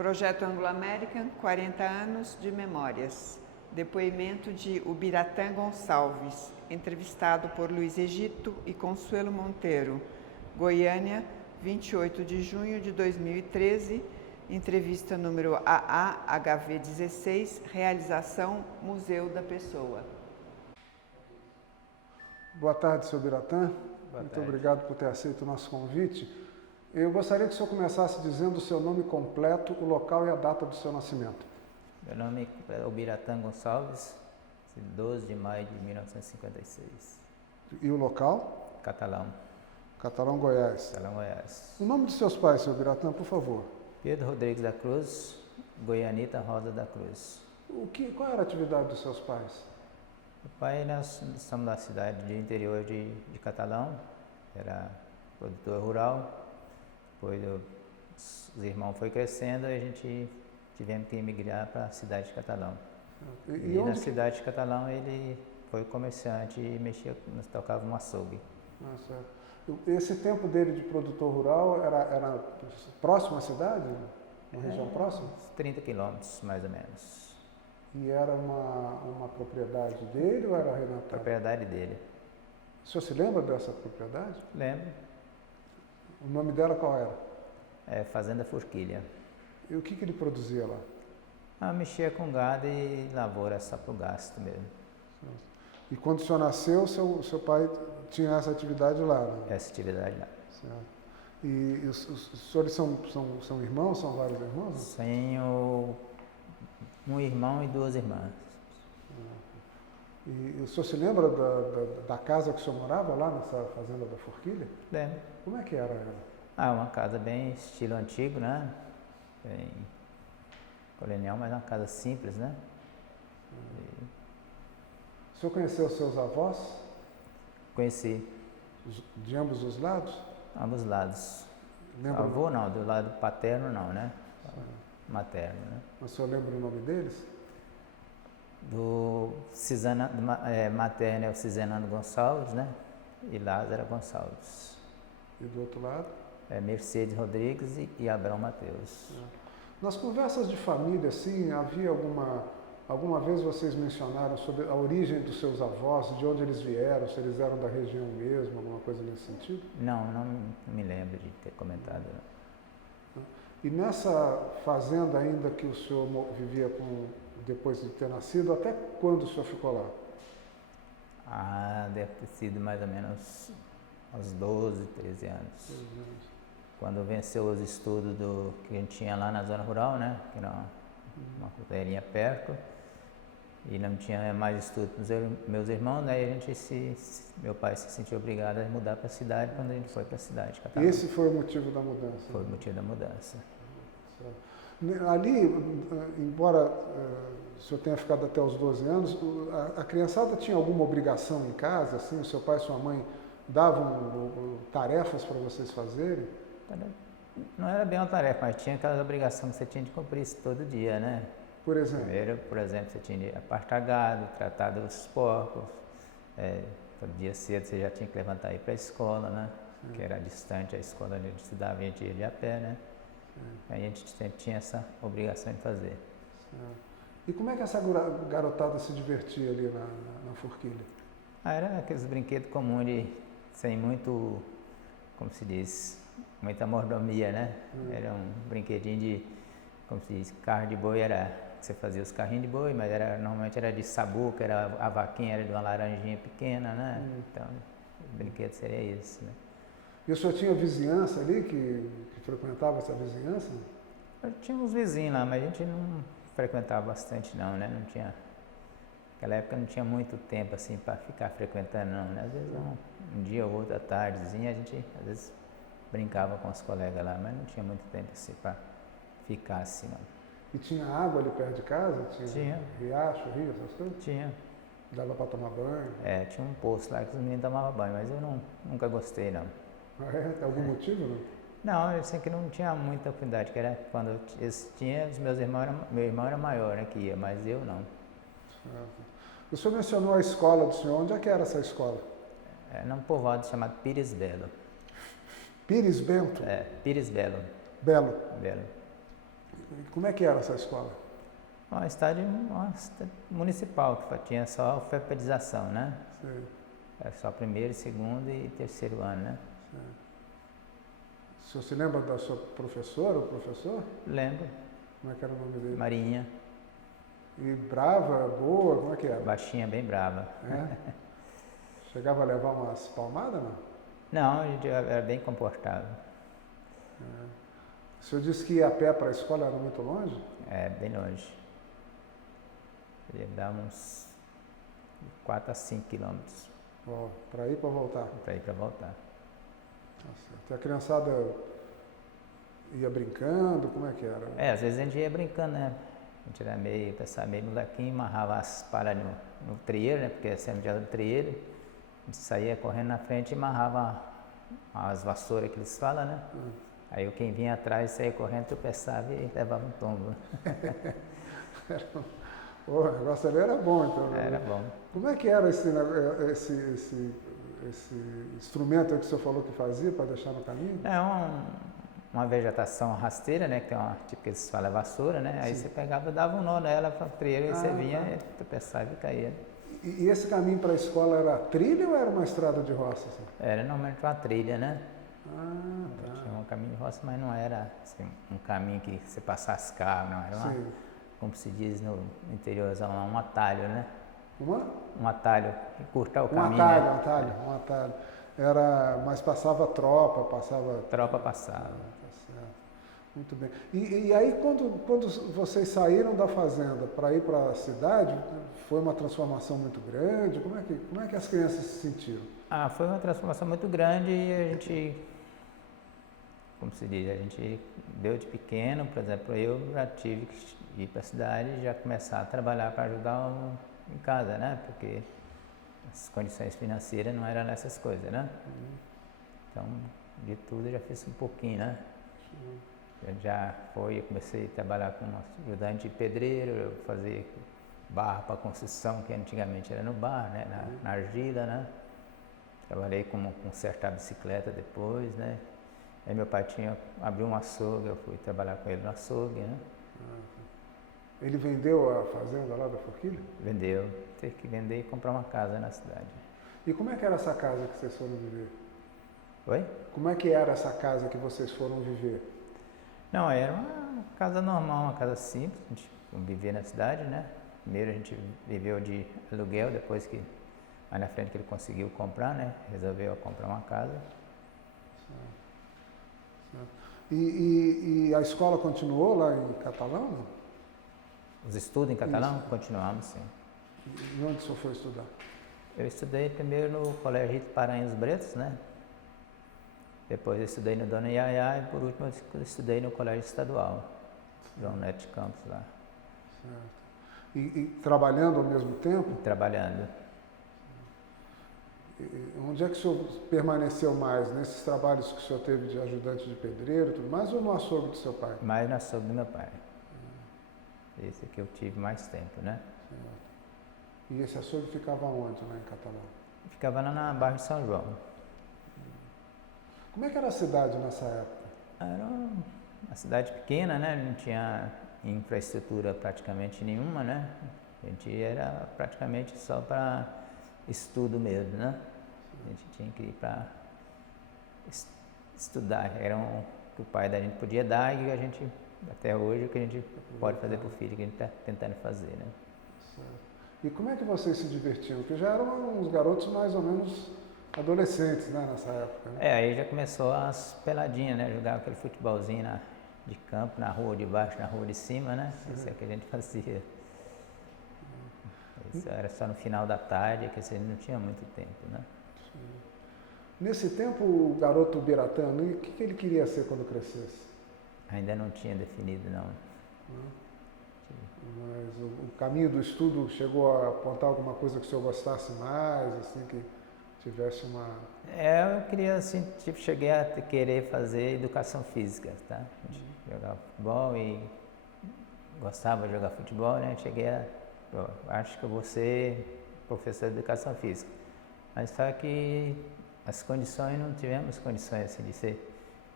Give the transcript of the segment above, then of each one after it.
Projeto Anglo-American, 40 anos de memórias. Depoimento de Ubiratã Gonçalves, entrevistado por Luiz Egito e Consuelo Monteiro. Goiânia, 28 de junho de 2013, entrevista número AAHV16, realização Museu da Pessoa. Boa tarde, Sr. Ubiratã. Muito obrigado por ter aceito o nosso convite. Eu gostaria que o senhor começasse dizendo o seu nome completo, o local e a data do seu nascimento. Meu nome é Ubiratã Gonçalves, 12 de maio de 1956. E o local? Catalão. Catalão, Goiás. Catalão, Goiás. O nome dos seus pais, Sr. Ubiratã, por favor. Pedro Rodrigues da Cruz, Goianita Rosa da Cruz. Qual era a atividade dos seus pais? Meu pai, nós somos da cidade de interior de Catalão, era produtor rural. Depois os irmãos foram crescendo e a gente tivemos que emigrar para a cidade de Catalão. E na cidade de Catalão ele foi comerciante e mexia, nós tocava um açougue. Certo. Esse tempo dele de produtor rural era próximo à cidade? Uma região próxima? 30 quilômetros, mais ou menos. E era uma propriedade dele ou era arrendatário? Propriedade dele. O senhor se lembra dessa propriedade? Lembro. O nome dela qual era? É Fazenda Forquilha. E o que ele produzia lá? Mexia com gado e lavoura só para o gasto mesmo. E quando o senhor nasceu, seu pai tinha essa atividade lá, né? Essa atividade lá. Certo. E os senhores são irmãos? São vários irmãos? Tenho um irmão e duas irmãs. E o senhor se lembra da casa que o senhor morava lá nessa fazenda da Forquilha? Lembro. Como é que era ela? Uma casa bem estilo antigo, né? Bem colonial, mas uma casa simples, né? O senhor conheceu os seus avós? Conheci. De ambos os lados? Ambos lados. Lembra? Avô não, do lado paterno não, né? Materno, né? Mas o senhor lembra o nome deles? Do materno é o Cisenano Gonçalves, né? E Lázaro Gonçalves. E do outro lado? É Mercedes Rodrigues e Abrão Mateus. Nas conversas de família, assim, havia alguma vez vocês mencionaram sobre a origem dos seus avós, de onde eles vieram, se eles eram da região mesmo, alguma coisa nesse sentido? Não me lembro de ter comentado. Não. E nessa fazenda ainda que o senhor vivia depois de ter nascido, até quando o senhor ficou lá? Deve ter sido mais ou menos uns 12, 13 anos. Quando venceu os estudos que a gente tinha lá na zona rural, né? Que era uma roteirinha perto. E não tinha mais estudo para os meus irmãos, daí meu pai se sentiu obrigado a mudar para a cidade quando a gente foi para a cidade de Catalão. Esse foi o motivo da mudança? Foi o motivo da mudança. Ali, embora o senhor tenha ficado até os 12 anos, a criançada tinha alguma obrigação em casa? Assim, o seu pai e sua mãe davam tarefas para vocês fazerem? Não era bem uma tarefa, mas tinha aquela obrigação que você tinha de cumprir isso todo dia, né? Por exemplo? Primeiro, por exemplo, você tinha de apartar gado, tratar dos porcos. Todo dia cedo você já tinha que levantar e ir para a escola, né? Sim. Que era distante a escola onde a gente estudava, a gente ia de a pé, né? Sim. Aí a gente sempre tinha essa obrigação de fazer. Sim. E como é que essa garotada se divertia ali na Forquilha? Era aqueles brinquedos comuns sem muito, como se diz, muita mordomia, né? Era um brinquedinho como se diz, carro de boi você fazia os carrinhos de boi, mas normalmente era de sabuca, a vaquinha era de uma laranjinha pequena, né? Então, o brinquedo seria isso, né? E o senhor tinha vizinhança ali que frequentava essa vizinhança? Eu tinha uns vizinhos lá, mas a gente não frequentava bastante não, né? Não tinha, naquela época não tinha muito tempo assim para ficar frequentando não, né? Às vezes um dia ou outro à tardezinha a gente às vezes brincava com os colegas lá, mas não tinha muito tempo assim para ficar assim não. E tinha água ali perto de casa? Tinha. Riacho, rio, essas coisas? Tinha. Dava para tomar banho? Tinha um poço lá que os meninos tomavam banho, mas eu nunca gostei não. Tem algum motivo não? Não, eu sei que não tinha muita afinidade, que era quando meu irmão era maior, né, que ia, mas eu não. O senhor mencionou a escola do senhor, onde é que era essa escola? Num povoado chamado Pires Belo. Pires Bento? Pires Belo. Belo. Belo. E como é que era essa escola? Uma estádio municipal, que tinha só alfabetização, né? Sei, Era só primeiro, segundo e terceiro ano, né? sei. O senhor se lembra da sua professora ou professor? Lembro, Como é que era o nome dele? Marinha, E brava, boa, como é que era? baixinha, bem brava. É? Chegava a levar umas palmadas, não? Não, a gente era bem comportado. O senhor disse que ir a pé para a escola era muito longe? É, bem longe. Ia dar uns 4 a 5 quilômetros Para ir para voltar. para ir para voltar. Tá certo. E a criançada ia brincando, como é que era? É, às vezes a gente ia brincando, né? A gente era meio, pensava meio molequinho, amarrava as palhas no trieiro, né? Porque sempre dia do trieiro. A gente saía correndo na frente e amarrava as vassouras que eles falam, né? Aí quem vinha atrás saía correndo, tropeçava e levava um tombo. O negócio ali era bom, então. Era bom. Como é que era esse instrumento que o senhor falou que fazia para deixar no caminho? É uma vegetação rasteira, né? Que é tipo que eles falam vassoura, né? Aí Sim. você pegava, dava um nó nela para o trieiro, aí você vinha, tá. e tropeçava e caía. E esse caminho para a escola era trilha ou era uma estrada de roça? Assim? Era normalmente uma trilha, né? Tá. Tinha um caminho de roça, mas não era assim, um caminho que você passasse carro, não. Era uma, Sim. como se diz no interiorzão, um atalho, né? Um atalho, encurtar o caminho, né? Um atalho. Mas passava tropa, passava... Tropa passava. Tá certo. Muito bem. E aí, quando vocês saíram da fazenda para ir para a cidade, foi uma transformação muito grande? Como é que as crianças se sentiram? Foi uma transformação muito grande e a gente, como se diz, a gente deu de pequeno, por exemplo, eu já tive que ir para a cidade e já começar a trabalhar para ajudar em casa, né? Porque as condições financeiras não eram essas coisas, né? Então, de tudo eu já fiz um pouquinho, né? Eu comecei a trabalhar como ajudante de pedreiro, fazer barra para construção, que antigamente era no bar, né? Na argila, né? Trabalhei como consertar bicicleta depois, né? Aí meu pai abriu um açougue, eu fui trabalhar com ele no açougue, né? Ele vendeu a fazenda lá da Forquilha? Vendeu, teve que vender e comprar uma casa na cidade. E como é que era essa casa que vocês foram viver? Oi? Como é que era essa casa que vocês foram viver? Não, era uma casa normal, uma casa simples, a gente vivia na cidade, né? Primeiro a gente viveu de aluguel, depois que, mais na frente que ele conseguiu comprar, né? Resolveu comprar uma casa. Certo. E a escola continuou lá em Catalão, não? Os estudos em catalão, Isso. continuamos, sim. E onde o senhor foi estudar? Eu estudei primeiro no Colégio Rito Paranhos Bretos, né? Depois eu estudei no Dona Iaiá e por último eu estudei no Colégio Estadual, João Neto de Campos lá. Certo. E trabalhando ao mesmo tempo? Trabalhando. Onde é que o senhor permaneceu mais? Nesses trabalhos que o senhor teve de ajudante de pedreiro e tudo mais, ou no açougue do seu pai? Mais no açougue do meu pai. Esse que eu tive mais tempo, né? Certo. E esse açougue ficava onde, lá em Catalão? Ficava lá na Barra de São João. Como é que era a cidade nessa época? Era uma cidade pequena, né? Não tinha infraestrutura praticamente nenhuma, né? A gente era praticamente só para estudo mesmo, né? A gente tinha que ir para estudar. Era o que o pai da gente podia dar e a gente, até hoje, o que a gente pode fazer para o filho, que a gente está tentando fazer, né? Certo. E como é que vocês se divertiam? Porque já eram uns garotos mais ou menos adolescentes, né, nessa época, né? Aí já começou as peladinhas, né? Jogar aquele futebolzinho de campo, na rua de baixo, na rua de cima, né? Isso é o que a gente fazia. Isso era só no final da tarde, que você não tinha muito tempo, né? Nesse tempo, o garoto Biratã, o que ele queria ser quando crescesse? Ainda não tinha definido, não. Mas o caminho do estudo chegou a apontar alguma coisa que o senhor gostasse mais, assim, que tivesse uma... Eu queria, assim, cheguei a querer fazer educação física, tá? A gente jogava futebol e gostava de jogar futebol, né? Acho que eu vou ser professor de educação física. Mas só que as condições, não tivemos condições, assim, de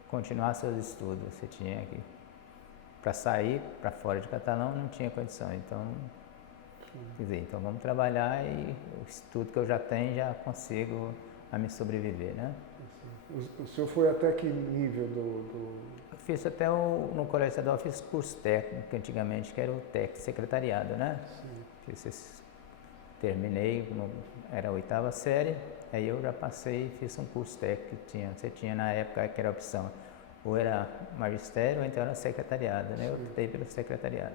continuar seus estudos. Você tinha que para sair para fora de Catalão não tinha condição. Então, quer dizer, então vamos trabalhar e o estudo que eu já tenho já consigo a me sobreviver, né? O senhor foi até que nível Eu fiz até no Colégio Estadual, fiz curso técnico, que antigamente que era o técnico secretariado, né? Terminei, era a 8ª série, aí eu já passei e fiz um curso técnico que você tinha na época que era a opção, ou era magistério ou então era secretariado, né? Eu optei pelo secretariado.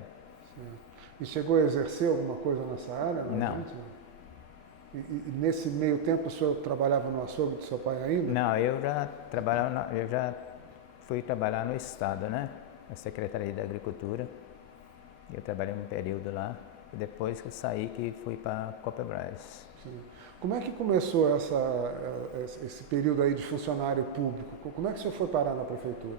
E chegou a exercer alguma coisa nessa área? Não. E nesse meio tempo o senhor trabalhava no açougue do seu pai ainda? Não, eu já fui trabalhar no estado, né? Na Secretaria da Agricultura. Eu trabalhei um período lá. E depois que eu saí, que fui para a Copebras. Como é que começou esse período aí de funcionário público? Como é que o senhor foi parar na prefeitura?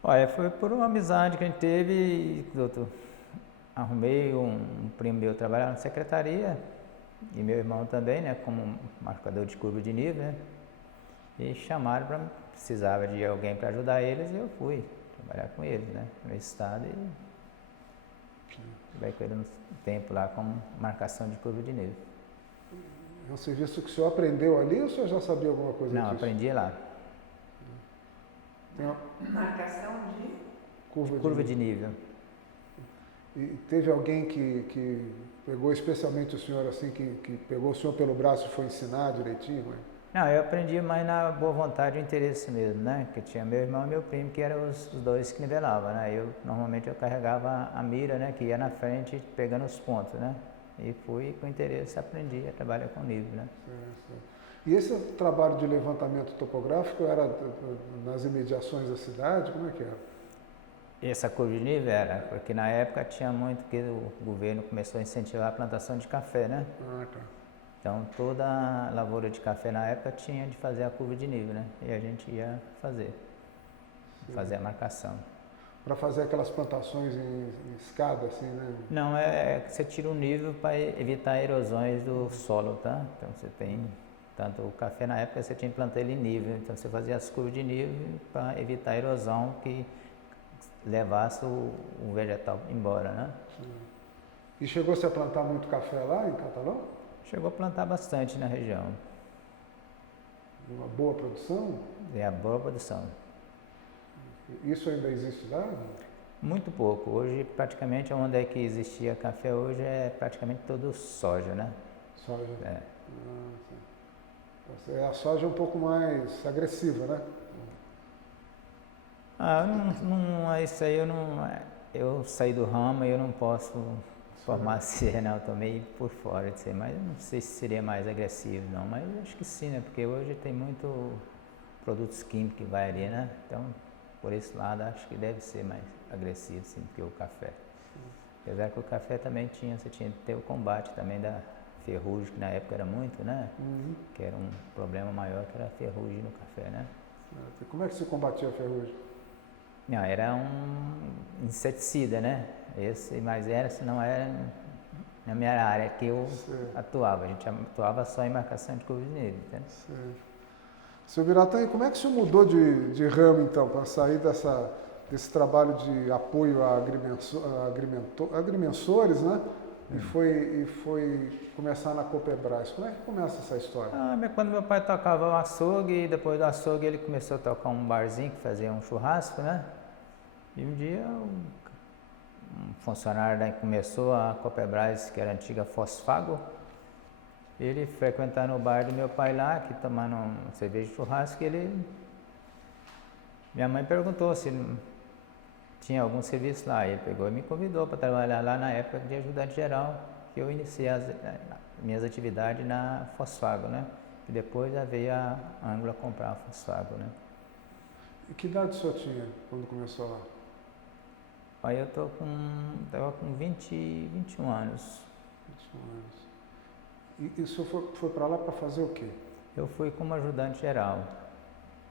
Olha, foi por uma amizade que a gente teve, doutor. Arrumei um primo meu trabalhar na secretaria, e meu irmão também, né, como marcador de curva de nível, né? E chamaram para precisava de alguém para ajudar eles, e eu fui trabalhar com eles, né, no estado, e trabalhei com eles um tempo lá como marcação de curva de nível. É um serviço que o senhor aprendeu ali ou o senhor já sabia alguma coisa disso? Não, aprendi lá. Marcação de curva de nível. E teve alguém que pegou especialmente o senhor assim, que pegou o senhor pelo braço e foi ensinar direitinho? Né? Não, eu aprendi mais na boa vontade e interesse mesmo, né? Que tinha meu irmão e meu primo, que eram os dois que nivelavam, né? Normalmente eu carregava a mira, né? Que ia na frente pegando os pontos, né? E fui com interesse, aprendi a trabalhar com nível, né? Certo. E esse trabalho de levantamento topográfico era nas imediações da cidade? Como é que era? Essa curva de nível era, porque na época tinha muito que o governo começou a incentivar a plantação de café, né? Tá. Então toda a lavoura de café na época tinha de fazer a curva de nível, né? E a gente ia fazer a marcação. Para fazer aquelas plantações em escada, assim, né? Não, que você tira o nível para evitar erosões do solo, tá? Então você tem, tanto o café na época você tinha que plantar ele em nível, então você fazia as curvas de nível para evitar a erosão que levasse o vegetal embora, né? Sim. E chegou-se a plantar muito café lá em Catalão? Chegou a plantar bastante na região. Uma boa produção? É a boa produção. Isso ainda existe lá? Muito pouco. Hoje, praticamente, onde é que existia café hoje é praticamente todo soja, né? Soja? É. A soja é um pouco mais agressiva, né? Isso aí eu saí do ramo e eu não posso formar se eu tô meio por fora disso aí, mas eu não sei se seria mais agressivo não, mas eu acho que sim, né? Porque hoje tem muito produtos químicos que vai ali, né? Então, por esse lado, acho que deve ser mais agressivo, sim, que o café. Apesar que o café também você tinha que ter o combate também da ferrugem, que na época era muito, né? Que era um problema maior, que era a ferrugem no café, né? Como é que se combatia a ferrugem? Não, era um inseticida, né? Mas não era na minha área que eu atuava. A gente atuava só em marcação de curva de nível, entendeu? Certo. Seu Biratã, como é que o senhor mudou de ramo, então, para sair desse trabalho de apoio a agrimensores, né? E foi começar na Copebras. Como é que começa essa história? Quando meu pai tocava o açougue, e depois do açougue ele começou a tocar um barzinho que fazia um churrasco, né? E um dia um funcionário começou a Copebras, que era a antiga Fosfago, ele frequentando o bar do meu pai lá, que tomando cerveja de churrasco, minha mãe perguntou se tinha algum serviço lá. Ele pegou e me convidou para trabalhar lá na época de ajudante geral, que eu iniciei as minhas atividades na Fosfago, né? E depois já veio a Anglo comprar a Fosfago, né? E que idade o senhor tinha quando começou lá? Aí eu tava com 21 anos. 21 anos. E o senhor foi para lá para fazer o quê? Eu fui como ajudante geral.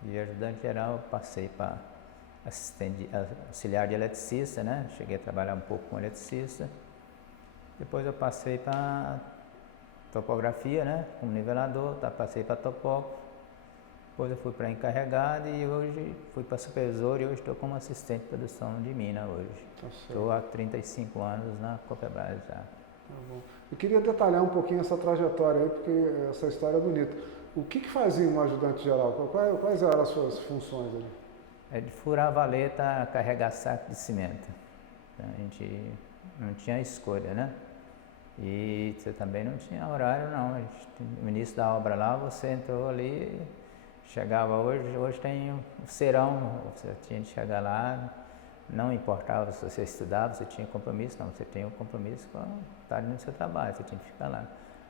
E ajudante geral eu passei para auxiliar de eletricista, né? Cheguei a trabalhar um pouco com eletricista. Depois eu passei para topografia, né? Como nivelador, passei para topógrafo. Depois eu fui para encarregado e hoje fui para supervisor e hoje estou como assistente de produção de mina hoje. Estou há 35 anos na Copebras já. Tá bom. Eu queria detalhar um pouquinho essa trajetória aí, porque essa história é bonita. O que fazia um ajudante geral? Quais eram as suas funções ali? É de furar a valeta, carregar saco de cimento. Então, a gente não tinha escolha, né? E você também não tinha horário, não. No início da obra lá, você entrou ali, chegava hoje tem o serão, você tinha de chegar lá, não importava se você estudava, você tinha compromisso, não, você tinha um compromisso com estar no seu trabalho, você tinha que ficar lá.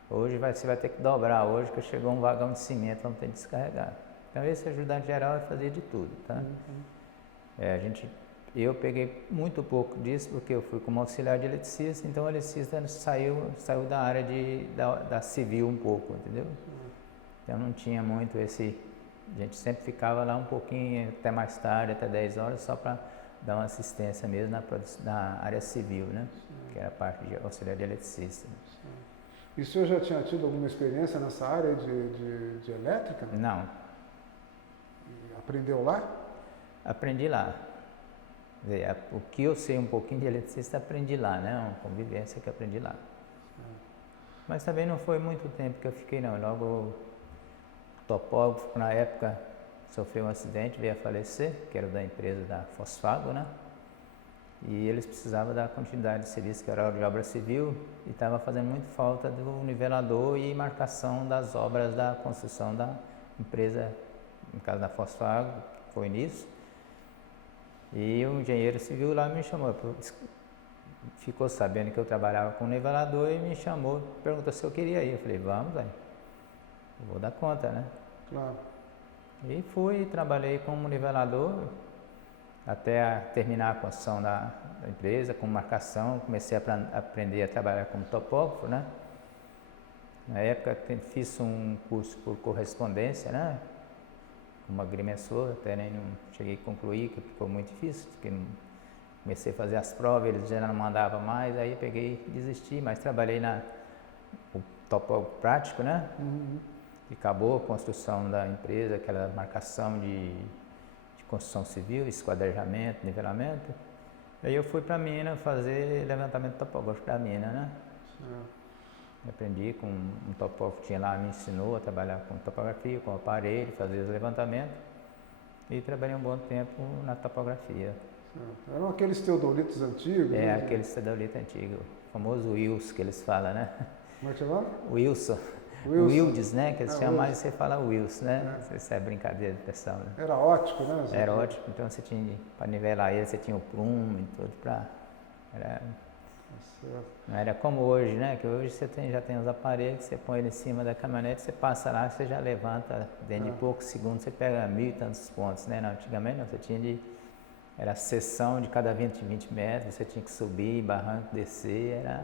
Hoje você vai ter que dobrar, hoje que chegou um vagão de cimento, vamos ter que descarregar. Então esse ajudante geral fazia de tudo, tá? Eu peguei muito pouco disso, porque eu fui como auxiliar de eletricista, então o eletricista saiu da área da civil um pouco, entendeu? Então não tinha muito esse... A gente sempre ficava lá um pouquinho, até mais tarde, até 10 horas, só para dar uma assistência mesmo na área civil, né? Que era a parte de auxiliar de eletricista. E o senhor já tinha tido alguma experiência nessa área de elétrica? Não. E aprendeu lá? Aprendi lá. O que eu sei um pouquinho de eletricista, aprendi lá, né? Uma convivência que aprendi lá. Mas também não foi muito tempo que eu fiquei, não. Logo, o topógrafo, na época, sofreu um acidente, veio a falecer, que era da empresa da Fosfago, né? E eles precisavam da continuidade de serviço, que era de obra civil, e estava fazendo muito falta do nivelador e marcação das obras da construção da empresa, no caso da Fosfago, que foi nisso. E o engenheiro civil lá me chamou, ficou sabendo que eu trabalhava com nivelador e me chamou, perguntou se eu queria ir. Eu falei, vamos, velho, vou dar conta, né? Claro. E fui, trabalhei como nivelador até terminar a construção da empresa, com marcação, comecei a aprender a trabalhar como topógrafo, né? Na época fiz um curso por correspondência, né? Como agrimensor, até nem não cheguei a concluir, que ficou muito difícil, porque comecei a fazer as provas, eles já não mandavam mais, aí peguei e desisti, mas trabalhei o topógrafo prático, né? E acabou a construção da empresa, aquela marcação de construção civil, esquadrejamento, nivelamento. Aí eu fui para a mina fazer levantamento topográfico da mina, né? Aprendi com um topógrafo que tinha lá, me ensinou a trabalhar com topografia, com aparelho, fazer os levantamentos. E trabalhei um bom tempo na topografia. Eram aqueles teodolitos antigos? É, aqueles teodolitos antigos, o famoso Wilson que eles falam, né? Como é que chama? Wilson. Wildes, né? Que eles chamam mais, você fala Wilson, né? Isso é brincadeira do pessoal, né? Era ótico, né? Era ótico, então você tinha, para nivelar ele, você tinha o prumo e tudo para... Não era como hoje, né? Que hoje você já tem os aparelhos, você põe ele em cima da caminhonete, você passa lá, você já levanta, dentro de poucos segundos você pega 1000 e tantos pontos, né? Não, antigamente não, você tinha era seção de cada 20 metros, você tinha que subir, barranco, descer, era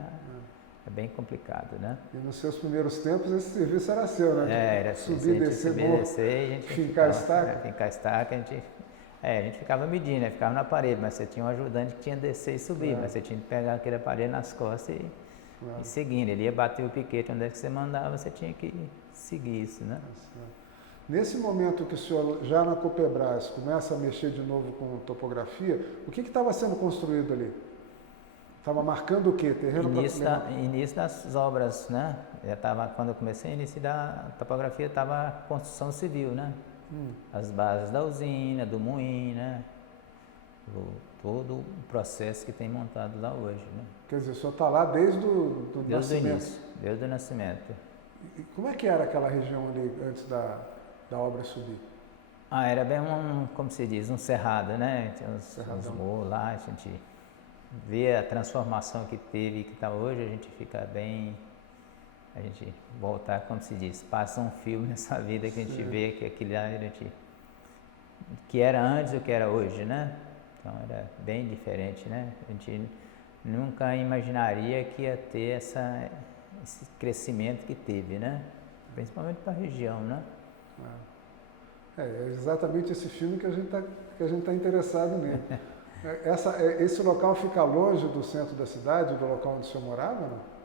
bem complicado, né? E nos seus primeiros tempos esse serviço era seu, né? Era subir, descer, a gente fincar estaca. Fincar estaca, a gente ficava medindo, né? Ficava no aparelho, mas você tinha um ajudante que tinha que descer e subir, mas você tinha que pegar aquele aparelho nas costas e seguindo. Ele ia bater o piquete onde é que você mandava, você tinha que seguir isso, né? Nesse momento que o senhor, já na Copebras, começa a mexer de novo com topografia, o que estava sendo construído ali? Estava marcando o quê? Terreno Início das obras, né? Quando eu comecei, início da topografia, estava a construção civil, né? As bases da usina, do moinho, né? Todo o processo que tem montado lá hoje, né? Quer dizer, o senhor está lá desde o nascimento? Início, desde o nascimento. E como é que era aquela região ali antes da obra subir? Era bem como se diz, um cerrado, né? Tinha uns morros lá, a gente vê a transformação que teve e que está hoje, a gente fica bem... A gente voltar, como se diz, passa um filme nessa vida que a gente vê que aquilo lá, que era antes do que era hoje, né? Então era bem diferente, né? A gente nunca imaginaria que ia ter esse crescimento que teve, né? Principalmente para a região, né? É exatamente esse filme que a gente tá interessado nele. Esse local fica longe do centro da cidade, do local onde o senhor morava, não?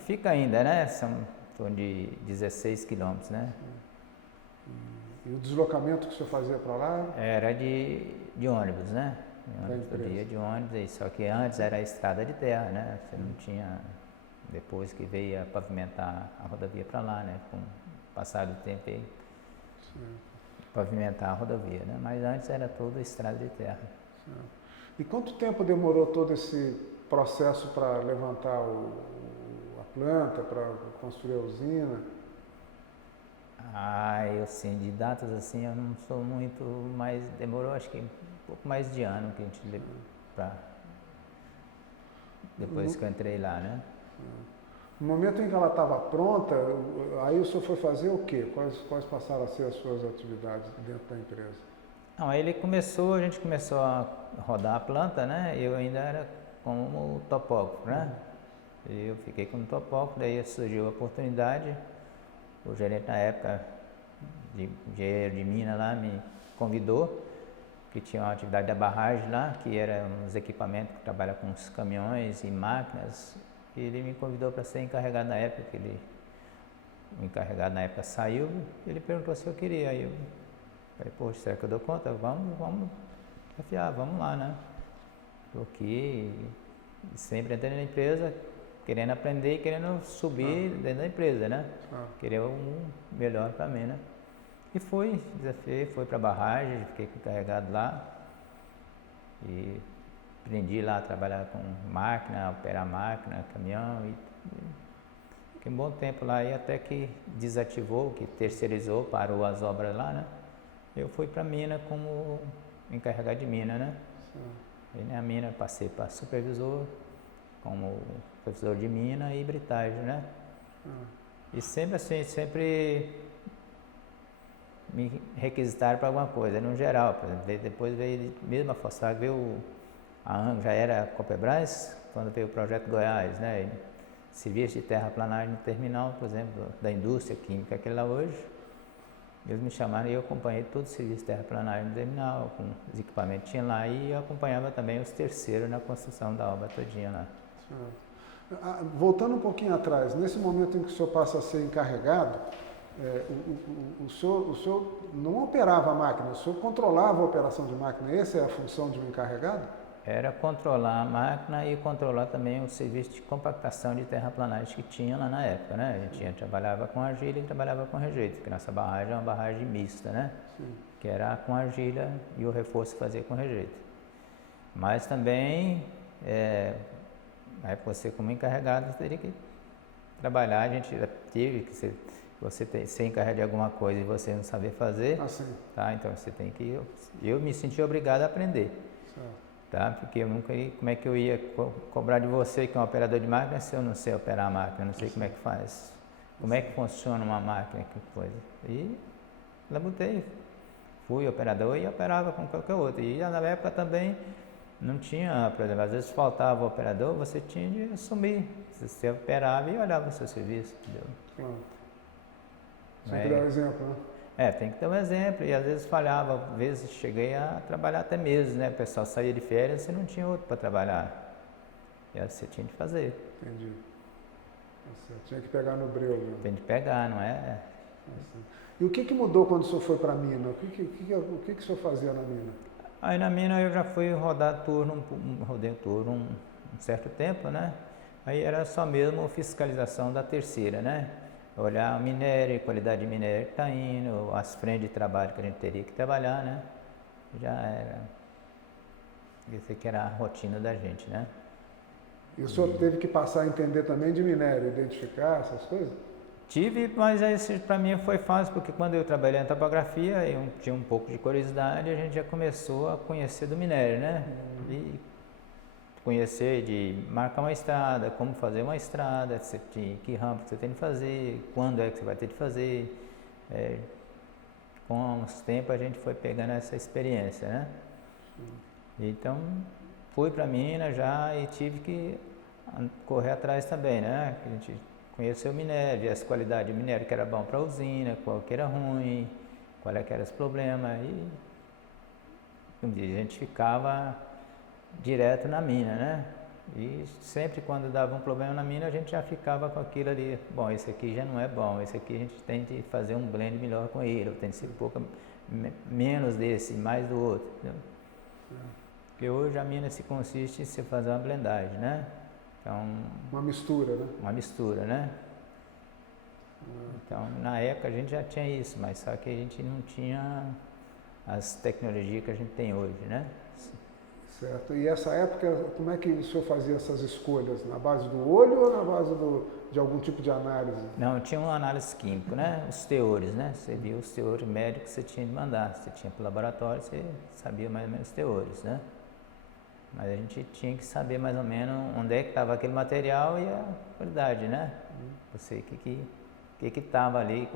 Fica ainda, né? São em torno de 16 quilômetros, né? E o deslocamento que o senhor fazia para lá? Era de ônibus, né? Todo dia de ônibus, só que antes era a estrada de terra, né? Você não tinha, depois que veio a pavimentar a rodovia para lá, né? Com o passar do tempo veio pavimentar a rodovia, né? Mas antes era toda estrada de terra. Certo. E quanto tempo demorou todo esse processo para levantar a planta, para construir a usina? Eu assim, de datas assim, eu não sou muito, mas demorou acho que um pouco mais de ano que a gente depois que eu entrei lá, né? No momento em que ela estava pronta, aí o senhor foi fazer o quê? Quais passaram a ser as suas atividades dentro da empresa? Não, aí a gente começou a rodar a planta, né? Eu ainda era como topógrafo, né? Eu fiquei como topógrafo, daí surgiu a oportunidade. O gerente na época de engenheiro de mina lá me convidou, que tinha uma atividade da barragem lá, que era uns equipamentos que trabalham com os caminhões e máquinas. E ele me convidou para ser encarregado na época, o encarregado na época saiu, ele perguntou se eu queria. Aí eu falei, poxa, será que eu dou conta? Vamos desafiar, vamos lá, né? Porque sempre entrei na empresa, querendo aprender e querendo subir dentro da empresa, né? Querer um melhor para mim, né? E desafiei, fui para a barragem, fiquei encarregado lá e aprendi lá a trabalhar com máquina, operar máquina, caminhão e fiquei um bom tempo lá e até que desativou, que terceirizou, parou as obras lá, né? Eu fui para a mina como encarregado de mina, né? Aí na mina passei para supervisor, como supervisor de mina e britagem, né? E sempre assim, me requisitaram para alguma coisa, no geral. Por exemplo, depois veio, mesmo a Fosfag, veio a ANG, já era a Copebras, quando veio o projeto Goiás, né? Serviço de terraplanagem no terminal, por exemplo, da indústria química que é lá hoje. Eles me chamaram e eu acompanhei todo o serviço de terraplanagem no terminal, com os equipamentos que tinha lá, e eu acompanhava também os terceiros na construção da obra todinha lá. Voltando um pouquinho atrás, nesse momento em que o senhor passa a ser encarregado, o senhor não operava a máquina, o senhor controlava a operação de máquina, essa é a função de um encarregado? Era controlar a máquina e controlar também o serviço de compactação de terraplanagem que tinha lá na época, né? A gente trabalhava com argila e trabalhava com rejeito, porque nossa barragem é uma barragem mista, né? Sim. Que era com argila e o reforço fazia com rejeito. Mas também, aí você como encarregado teria que trabalhar, a gente teve que ser encarregado de alguma coisa e você não saber fazer, tá? Então você tem que, eu me senti obrigado a aprender. Certo. Tá? Porque eu nunca ia, como é que eu ia cobrar de você que é um operador de máquina se eu não sei operar a máquina, não sei como é que faz, como é que funciona uma máquina, que coisa. E labutei, fui operador e operava com qualquer outro. E na época também não tinha, por exemplo, às vezes faltava o operador, você tinha de assumir, você operava e olhava o seu serviço, entendeu? Claro. Sempre dá um exemplo, né? Tem que ter um exemplo, e às vezes falhava, às vezes cheguei a trabalhar até meses, né? O pessoal saía de férias e não tinha outro para trabalhar. E aí você tinha de fazer. Entendi. Você tinha que pegar no breu, né? Tem de pegar, não é? E o que mudou quando o senhor foi para a mina? O que o senhor fazia na mina? Aí na mina eu já fui rodar turno, rodei turno um certo tempo, né? Aí era só mesmo fiscalização da terceira, né? Olhar o minério, a qualidade de minério que está indo, as frentes de trabalho que a gente teria que trabalhar, né? Já era. Esse que era a rotina da gente, né? E o senhor teve que passar a entender também de minério, identificar essas coisas? Tive, mas esse para mim foi fácil, porque quando eu trabalhei em topografia, eu tinha um pouco de curiosidade, a gente já começou a conhecer do minério, né? E conhecer de marcar uma estrada, como fazer uma estrada, que rampa você tem de fazer, quando é que você vai ter de fazer. Com os tempos a gente foi pegando essa experiência, né? Então fui para Minas já e tive que correr atrás também, né? A gente conheceu o minério, as qualidades de minério que era bom para a usina, qual que era ruim, qual é que eram os problemas. E um dia a gente ficava direto na mina, né? E sempre quando dava um problema na mina, a gente já ficava com aquilo ali. Bom, esse aqui já não é bom, esse aqui a gente tem que fazer um blend melhor com ele, ou tem que ser menos desse, mais do outro. Entendeu? Porque hoje a mina se consiste em você fazer uma blendagem, né? Então, uma mistura, né? Uma mistura, né? Então, na época a gente já tinha isso, mas só que a gente não tinha as tecnologias que a gente tem hoje, né? Certo. E essa época, como é que o senhor fazia essas escolhas? Na base do olho ou na base de algum tipo de análise? Não, tinha uma análise química, né? Os teores, né? Você via os teores médicos que você tinha de mandar. Você tinha para o laboratório, você sabia mais ou menos os teores, né? Mas a gente tinha que saber mais ou menos onde é que estava aquele material e a qualidade, né? Você o que estava ali,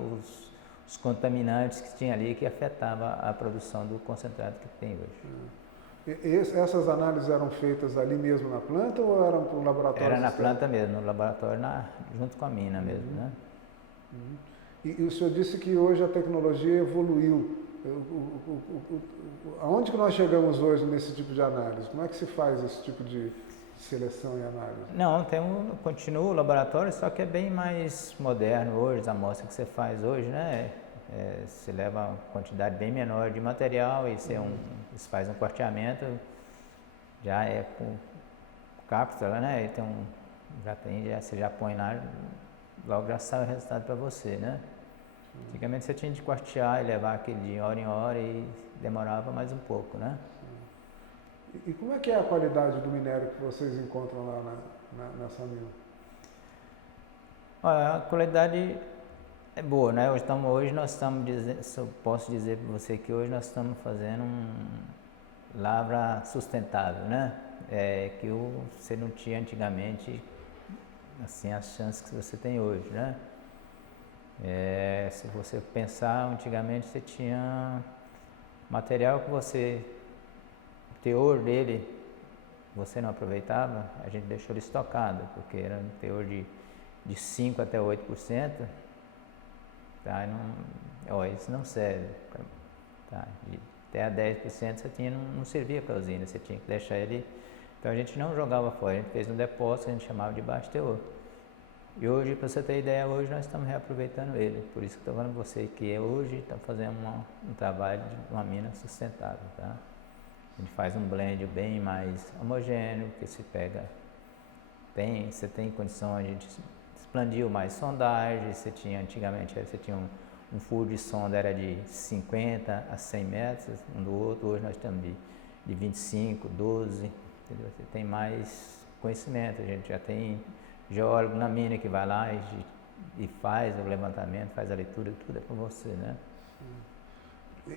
os contaminantes que tinha ali que afetava a produção do concentrado que tem hoje. Essas análises eram feitas ali mesmo na planta ou eram para o laboratório? Era na planta mesmo, no laboratório, junto com a mina mesmo, né? E o senhor disse que hoje a tecnologia evoluiu. Aonde que nós chegamos hoje nesse tipo de análise? Como é que se faz esse tipo de seleção e análise? Não, continua o laboratório, só que é bem mais moderno hoje, as amostras que você faz hoje, né? Você leva uma quantidade bem menor de material e você faz um quarteamento, já é com cápsula, né? Você já põe lá, logo já sai o resultado para você, né? Antigamente você tinha de quartear e levar aquele de hora em hora e demorava mais um pouco, né? E como é que é a qualidade do minério que vocês encontram lá nessa mina? Olha, a qualidade é boa, né? Hoje nós estamos posso dizer para você que hoje nós estamos fazendo lavra sustentável, né? Que você não tinha antigamente, assim, as chances que você tem hoje, né? Se você pensar, antigamente você tinha material que o teor dele você não aproveitava, a gente deixou ele estocado, porque era um teor de 5 até 8%, tá? Isso não serve. Tá? Até a 10% não servia para a usina, você tinha que deixar ele. Então a gente não jogava fora, a gente fez um depósito que a gente chamava de baixo teor. E hoje, para você ter ideia, hoje nós estamos reaproveitando ele. Por isso que estou falando para você que hoje estamos fazendo um trabalho de uma mina sustentável, tá? A gente faz um blend bem mais homogêneo, que você tem condição, a gente expandiu mais sondagem, antigamente você tinha um furo de sonda era de 50 a 100 metros um do outro, hoje nós estamos de 25, 12, entendeu? Você tem mais conhecimento, a gente já tem geólogo na mina que vai lá e faz o levantamento, faz a leitura, tudo é com você, né?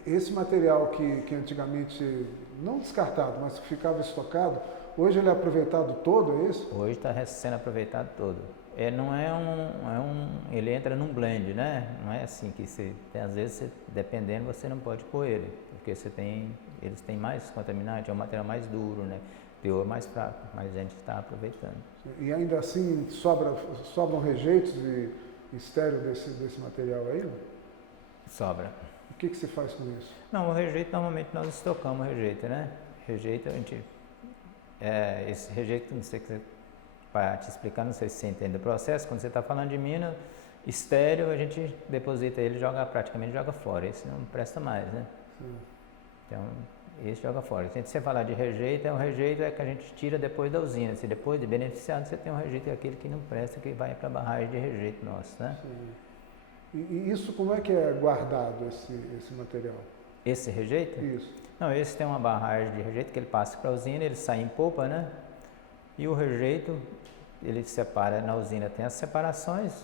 Esse material que antigamente, não descartado, mas que ficava estocado, hoje ele é aproveitado todo, é isso? Hoje está sendo aproveitado todo. Ele entra num blend, né? Não é assim que às vezes, dependendo, você não pode pôr ele, porque eles têm mais contaminante, é um material mais duro, né? Teor mais fraco, mas a gente está aproveitando. E ainda assim sobram rejeitos de estéreo desse material aí? Sobra. O que se faz com isso? Não, o rejeito normalmente nós estocamos o rejeito, né? Rejeito a gente... esse rejeito, não sei para te explicar, não sei se você entende o processo, quando você está falando de mina, estéreo, a gente deposita ele e praticamente joga fora, esse não presta mais, né? Sim. Então, esse joga fora. Se você falar de rejeito, o rejeito é que a gente tira depois da usina. Se depois de beneficiado, você tem um rejeito, aquele que não presta, que vai para a barragem de rejeito nosso, né? Sim. E isso como é que é guardado, esse material? Esse rejeito? Isso. Não, esse tem uma barragem de rejeito que ele passa para a usina, ele sai em polpa, né? E o rejeito, ele separa, na usina tem as separações,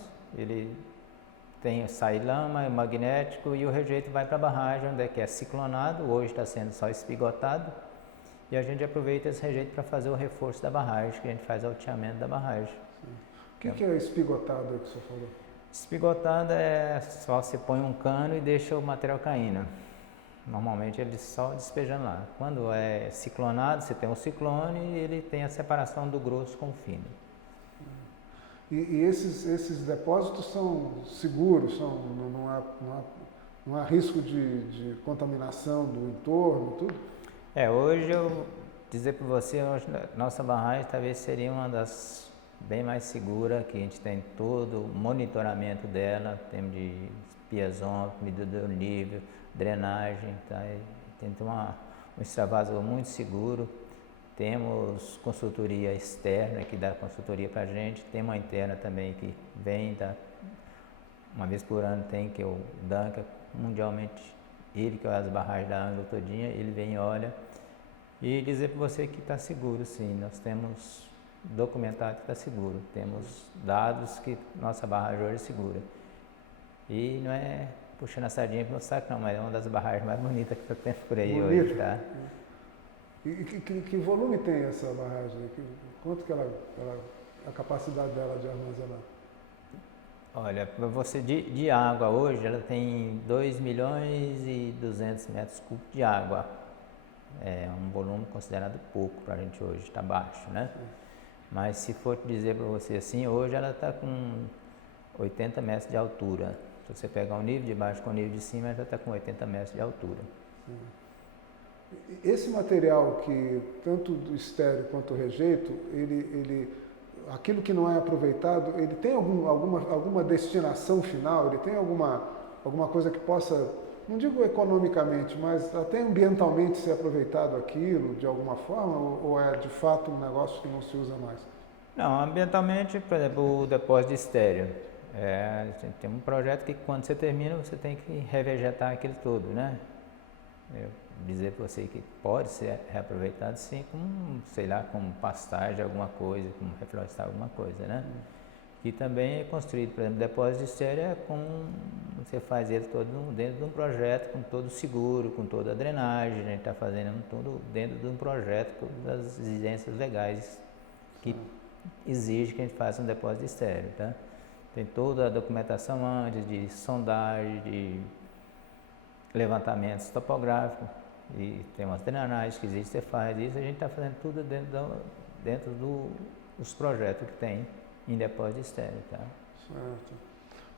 sai lama, magnético, e o rejeito vai para a barragem, onde é ciclonado, hoje está sendo só espigotado, e a gente aproveita esse rejeito para fazer o reforço da barragem, que a gente faz o alteamento da barragem. Sim. O que é espigotado aí que você falou? Espigotado é só você põe um cano e deixa o material caindo. Normalmente ele só despejando lá. Quando é ciclonado, você tem um ciclone e ele tem a separação do grosso com o fino. E esses depósitos são seguros? Não há risco de contaminação do entorno, tudo? Hoje dizer para você, hoje, nossa barragem talvez seria uma das bem mais seguras, que a gente tem todo o monitoramento dela, temos de piazômetro, medida do nível, drenagem, tá? Tem um extravaso muito seguro. Temos consultoria externa que dá consultoria para a gente, tem uma interna também que vem, uma vez por ano tem, que é o Duncan, mundialmente, ele que olha as barragens da Anglo todinha, ele vem e olha, e dizer para você que está seguro, sim, nós temos documentado que está seguro, temos dados que nossa barragem hoje é segura. E não é puxando a sardinha para o saco não, mas é uma das barragens mais bonitas que tem por aí hoje, tá? E que volume tem essa barragem? Quanto que a capacidade dela de armazenar? Olha, para você de água hoje, ela tem 2 milhões e 200 metros cúbicos de água. É um volume considerado pouco para a gente hoje, está baixo, né? Mas se for dizer para você assim, hoje ela está com 80 metros de altura. Se você pegar o nível de baixo com o nível de cima, ela já está com 80 metros de altura. Sim. Esse material que tanto do estéreo quanto o rejeito, aquilo que não é aproveitado, ele tem alguma destinação final? Ele tem alguma coisa que possa, não digo economicamente, mas até ambientalmente ser aproveitado aquilo de alguma forma? Ou é de fato um negócio que não se usa mais? Não, ambientalmente, por exemplo, o depósito de estéreo. Tem um projeto que quando você termina, você tem que revegetar aquilo todo, né? Dizer para você que pode ser reaproveitado sim, como, sei lá, como pastagem, alguma coisa, como reflorestar alguma coisa, né? E também é construído, por exemplo, depósito de estéreo você faz ele todo dentro de um projeto, com todo seguro, com toda a drenagem, a gente está fazendo tudo dentro de um projeto, com todas as exigências legais que exige que a gente faça um depósito de estéreo, tá? Tem toda a documentação antes de sondagem, de levantamentos topográficos, e tem umas drenagens que existe, você faz isso, a gente está fazendo tudo dentro dos projetos que tem em depósito de estéreo, tá? Certo.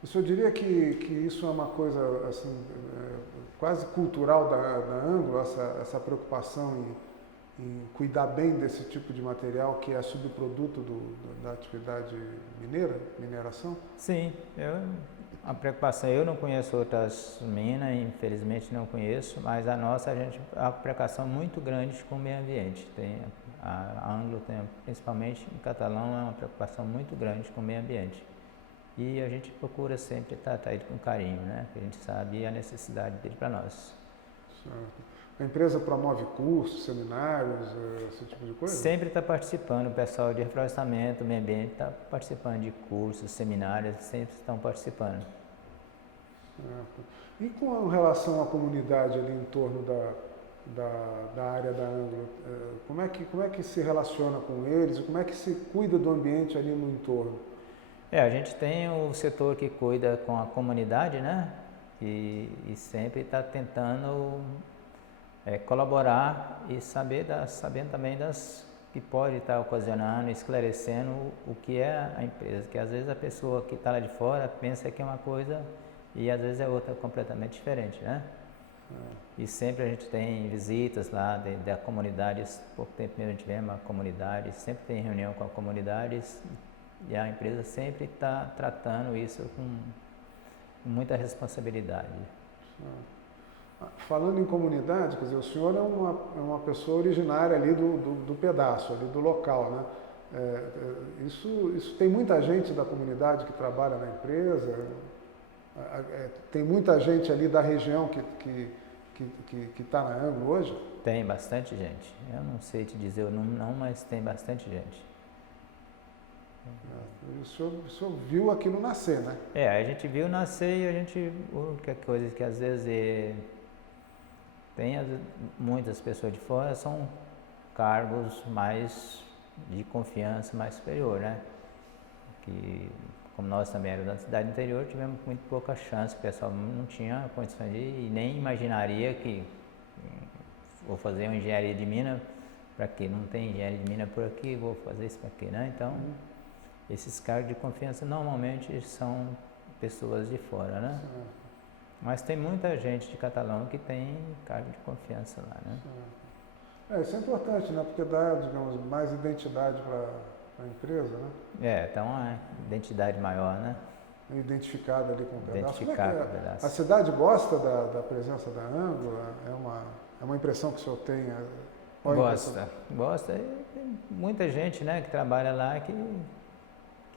O senhor diria que isso é uma coisa assim, quase cultural da Anglo, essa preocupação em cuidar bem desse tipo de material que é subproduto da atividade mineração? Sim, a preocupação, eu não conheço outras minas, infelizmente não conheço, mas a nossa, a uma preocupação muito grande com o meio ambiente. A Anglo tem, principalmente em Catalão, é uma preocupação muito grande com o meio ambiente. E a gente procura sempre tratar ele com carinho, né? Porque a gente sabe a necessidade dele para nós. Certo. A empresa promove cursos, seminários, esse tipo de coisa? Sempre está participando, o pessoal de reflorestamento, meio ambiente está participando de cursos, seminários, sempre estão participando. Certo. E com relação à comunidade ali em torno da área da Anglo, como é que se relaciona com eles? Como é que se cuida do ambiente ali no entorno? A gente tem o setor que cuida com a comunidade, né? E sempre está tentando colaborar e sabendo também que pode estar ocasionando, esclarecendo o que é a empresa, que às vezes a pessoa que está lá de fora pensa que é uma coisa e às vezes é outra completamente diferente, né? E sempre a gente tem visitas lá da comunidade, pouco tempo mesmo a gente vê uma comunidade, sempre tem reunião com a comunidade e a empresa sempre está tratando isso com muita responsabilidade. Falando em comunidade, quer dizer, o senhor é uma pessoa originária ali do pedaço, ali do local, né? Isso tem muita gente da comunidade que trabalha na empresa? Tem muita gente ali da região que está na Anglo hoje? Tem bastante gente. Eu não sei te dizer o número não, mas tem bastante gente. O senhor viu aquilo nascer, né? A gente viu nascer e a única coisa que às vezes muitas pessoas de fora são cargos mais de confiança, mais superior, né? Que, como nós também éramos da cidade interior, tivemos muito pouca chance, o pessoal não tinha condições e nem imaginaria que vou fazer uma engenharia de mina para quê? Não tem engenharia de mina por aqui, vou fazer isso para quê, né? Então, esses cargos de confiança normalmente são pessoas de fora, né? Mas tem muita gente de Catalão que tem cargo de confiança lá, né? Isso é importante, né? Porque dá, digamos, mais identidade para a empresa, né? Então a identidade maior, né? Identificada ali com o pedaço. Identificar Como com o pedaço. A cidade gosta da presença da Anglo? É uma impressão que o senhor tem? Gosta. E tem muita gente, né, que trabalha lá que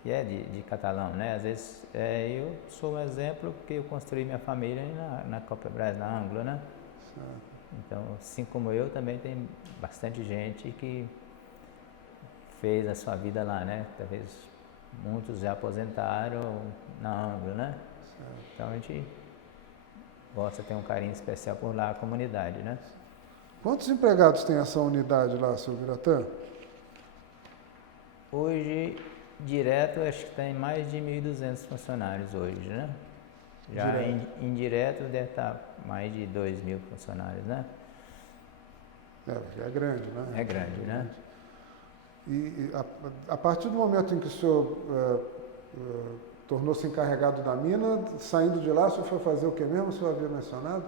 é de catalão, né? Às vezes eu sou um exemplo porque eu construí minha família na Copperbras, na Anglo, né? Certo. Então, assim como eu, também tem bastante gente que fez a sua vida lá, né? Talvez muitos já aposentaram na Anglo, né? Certo. Então a gente gosta, tem um carinho especial por lá, a comunidade, né? Quantos empregados tem essa unidade lá, seu Biratã? Hoje, direto, acho que tem mais de 1.200 funcionários hoje, né? Já indireto deve estar mais de 2.000 funcionários, né? É grande, né? É grande, né? E a partir do momento em que o senhor tornou-se encarregado da mina, saindo de lá, o senhor foi fazer o que mesmo? O senhor havia mencionado?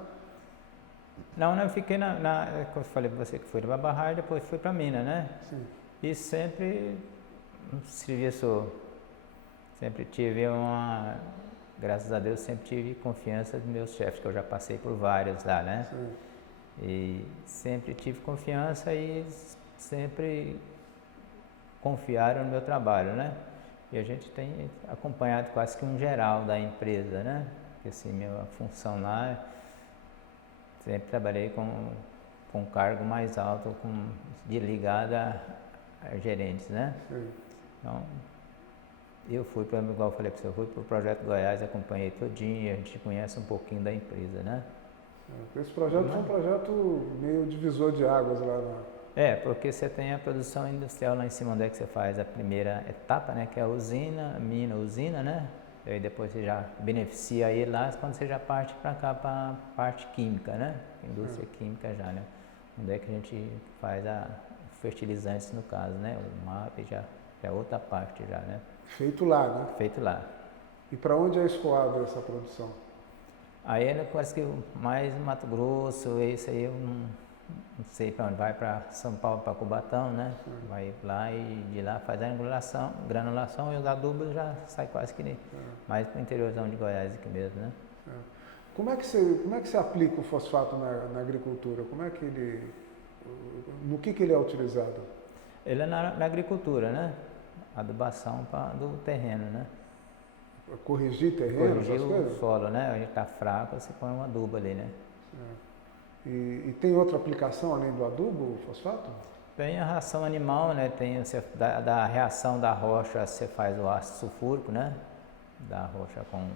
Não, eu fiquei como eu falei para você que fui para Barra e depois fui para a mina, né? Sim. E sempre sempre tive graças a Deus, sempre tive confiança dos meus chefes, que eu já passei por vários lá, né? Sim. E sempre tive confiança e sempre confiaram no meu trabalho, né? E a gente tem acompanhado quase que um geral da empresa, né? Porque assim, minha função lá, sempre trabalhei com um cargo mais alto, ligado a gerentes, né? Sim. Então, eu fui para, igual eu falei para você, eu fui para o Projeto Goiás, acompanhei todinho, a gente conhece um pouquinho da empresa, né? Esse projeto foi um projeto meio divisor de águas lá porque você tem a produção industrial lá em cima, onde é que você faz a primeira etapa, né? Que é a usina, né? E aí depois você já beneficia ele lá, quando você já parte para cá, para a parte química, né? Indústria química já, né? Onde é que a gente faz fertilizantes no caso, né? O MAP já é outra parte já, né? Feito lá, né? Feito lá. E para onde é escoada essa produção? Aí parece que mais Mato Grosso, esse aí eu não sei para onde, vai para São Paulo, para Cubatão, né? Vai lá e de lá faz a granulação e os adubos já sai quase que mais para o interiorzão de Goiás aqui mesmo, né? Como é que você aplica o fosfato na agricultura? No que ele é utilizado? Ele é na agricultura, né? Adubação do terreno, né? Corrigir terreno, corrigir essas coisas? O solo, né? Ele está fraco, você põe um adubo ali, né? E tem outra aplicação além do adubo, o fosfato? Tem a ração animal, né? Tem da reação da rocha, você faz o ácido sulfúrico, né? Da rocha com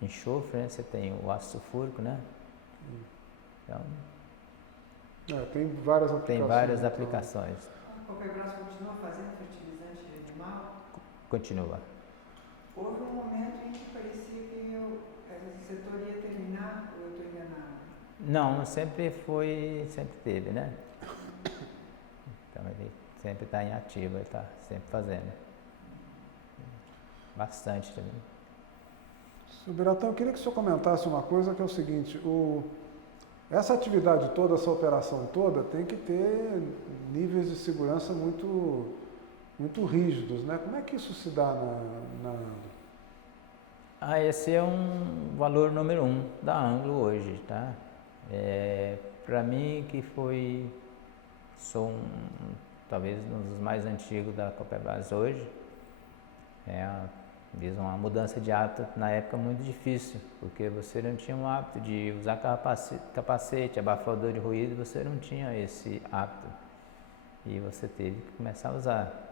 enxofre, né? Você tem o ácido sulfúrico, né? Então, tem várias aplicações. Tem várias aplicações. A Copperbras continua fazendo fertilizante animal? Continua. Houve um momento em que parecia que o setor ia terminar, ou eu estou enganado? Não, sempre teve, né? Então ele sempre está em ativo, ele está sempre fazendo. Bastante também. Seu Biratã, eu queria que o senhor comentasse uma coisa que é o seguinte, essa atividade toda, essa operação toda, tem que ter níveis de segurança muito, muito rígidos, né? Como é que isso se dá na Anglo? Esse é um valor número 1 da Anglo hoje, tá? Para mim, que sou talvez um dos mais antigos da Copperbras hoje, uma mudança de hábito na época muito difícil, porque você não tinha um hábito de usar capacete, abafador de ruído, você não tinha esse hábito e você teve que começar a usar.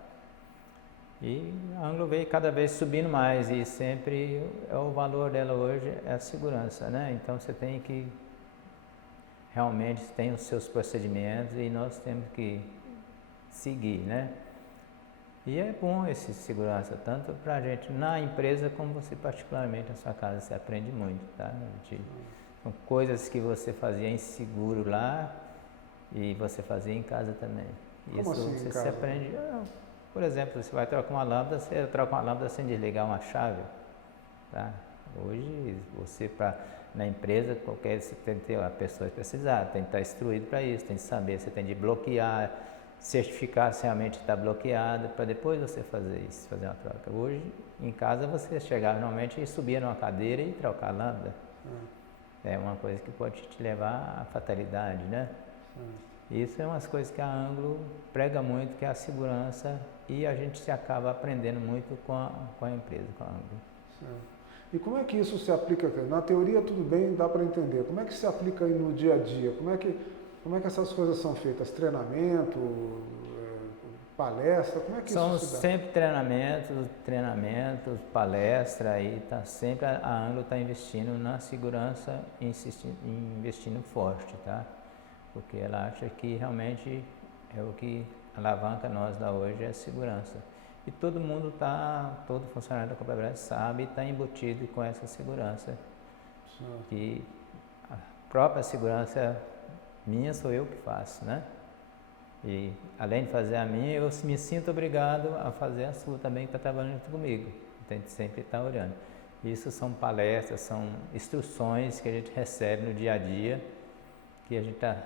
E a Anglo veio cada vez subindo mais e sempre o valor dela hoje é a segurança, né? Então você tem que realmente tem os seus procedimentos e nós temos que seguir, né? E é bom esse segurança, tanto para a gente na empresa como você particularmente na sua casa, você aprende muito, tá? São coisas que você fazia inseguro lá e você fazia em casa também. Como isso assim, você em se casa? aprende. Por exemplo, você vai trocar uma lâmpada, você troca uma lâmpada sem desligar uma chave, tá? Hoje, você na empresa, você tem que ter a pessoa especializada, tem que estar instruído para isso, tem que saber, você tem de bloquear, certificar se realmente está bloqueado, para depois você fazer isso, fazer uma troca. Hoje, em casa, você chegava normalmente e subia numa cadeira e trocar a lâmpada. É uma coisa que pode te levar à fatalidade, né? Isso é umas coisas que a Anglo prega muito, que é a segurança, e a gente se acaba aprendendo muito com a empresa, com a Anglo. Certo. E como é que isso se aplica? Na teoria tudo bem, dá para entender. Como é que se aplica aí no dia a dia? Como é que essas coisas são feitas? Treinamento, palestra? Como é que são isso se dá? Sempre treinamentos, palestra, e sempre a Anglo está investindo na segurança, investindo forte, tá? Porque ela acha que realmente é o que alavanca nós da hoje, é a segurança. E todo funcionário da Coperbras sabe e está embutido com essa segurança. Que a própria segurança minha sou eu que faço, né? E além de fazer a minha, eu me sinto obrigado a fazer a sua também, que está trabalhando junto comigo. Então a gente sempre está olhando. Isso são palestras, são instruções que a gente recebe no dia a dia, que a gente está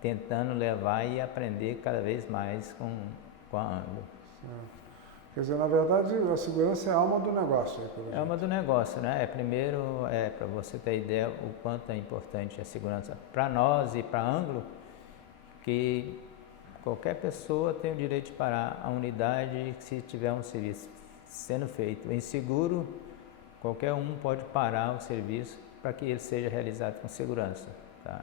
tentando levar e aprender cada vez mais com a Anglo. Quer dizer, na verdade, a segurança é a alma do negócio. É a alma do negócio, né? Primeiro, para você ter ideia o quanto é importante a segurança para nós e para a Anglo, que qualquer pessoa tem o direito de parar a unidade se tiver um serviço sendo feito inseguro, qualquer um pode parar o serviço para que ele seja realizado com segurança, tá?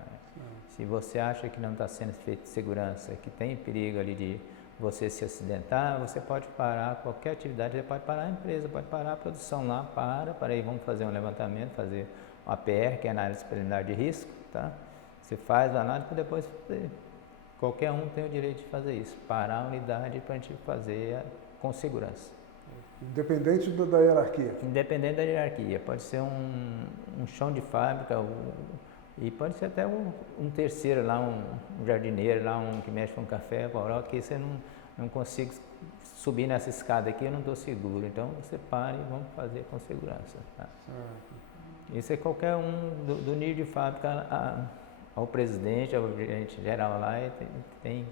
Se você acha que não está sendo feito segurança, que tem perigo ali de você se acidentar, você pode parar qualquer atividade, você pode parar a empresa, pode parar a produção lá, para aí, vamos fazer um levantamento, fazer uma APR, que é análise preliminar de risco, tá? Você faz a análise, depois qualquer um tem o direito de fazer isso, parar a unidade para a gente fazer com segurança. Independente da hierarquia? Independente da hierarquia, pode ser um chão de fábrica, e pode ser até um terceiro lá, um jardineiro lá, um que mexe com café, que você não consiga subir nessa escada aqui, eu não estou seguro. Então você para e vamos fazer com segurança. Tá? Isso é qualquer um do nível de fábrica ao presidente, ao gerente geral lá, tem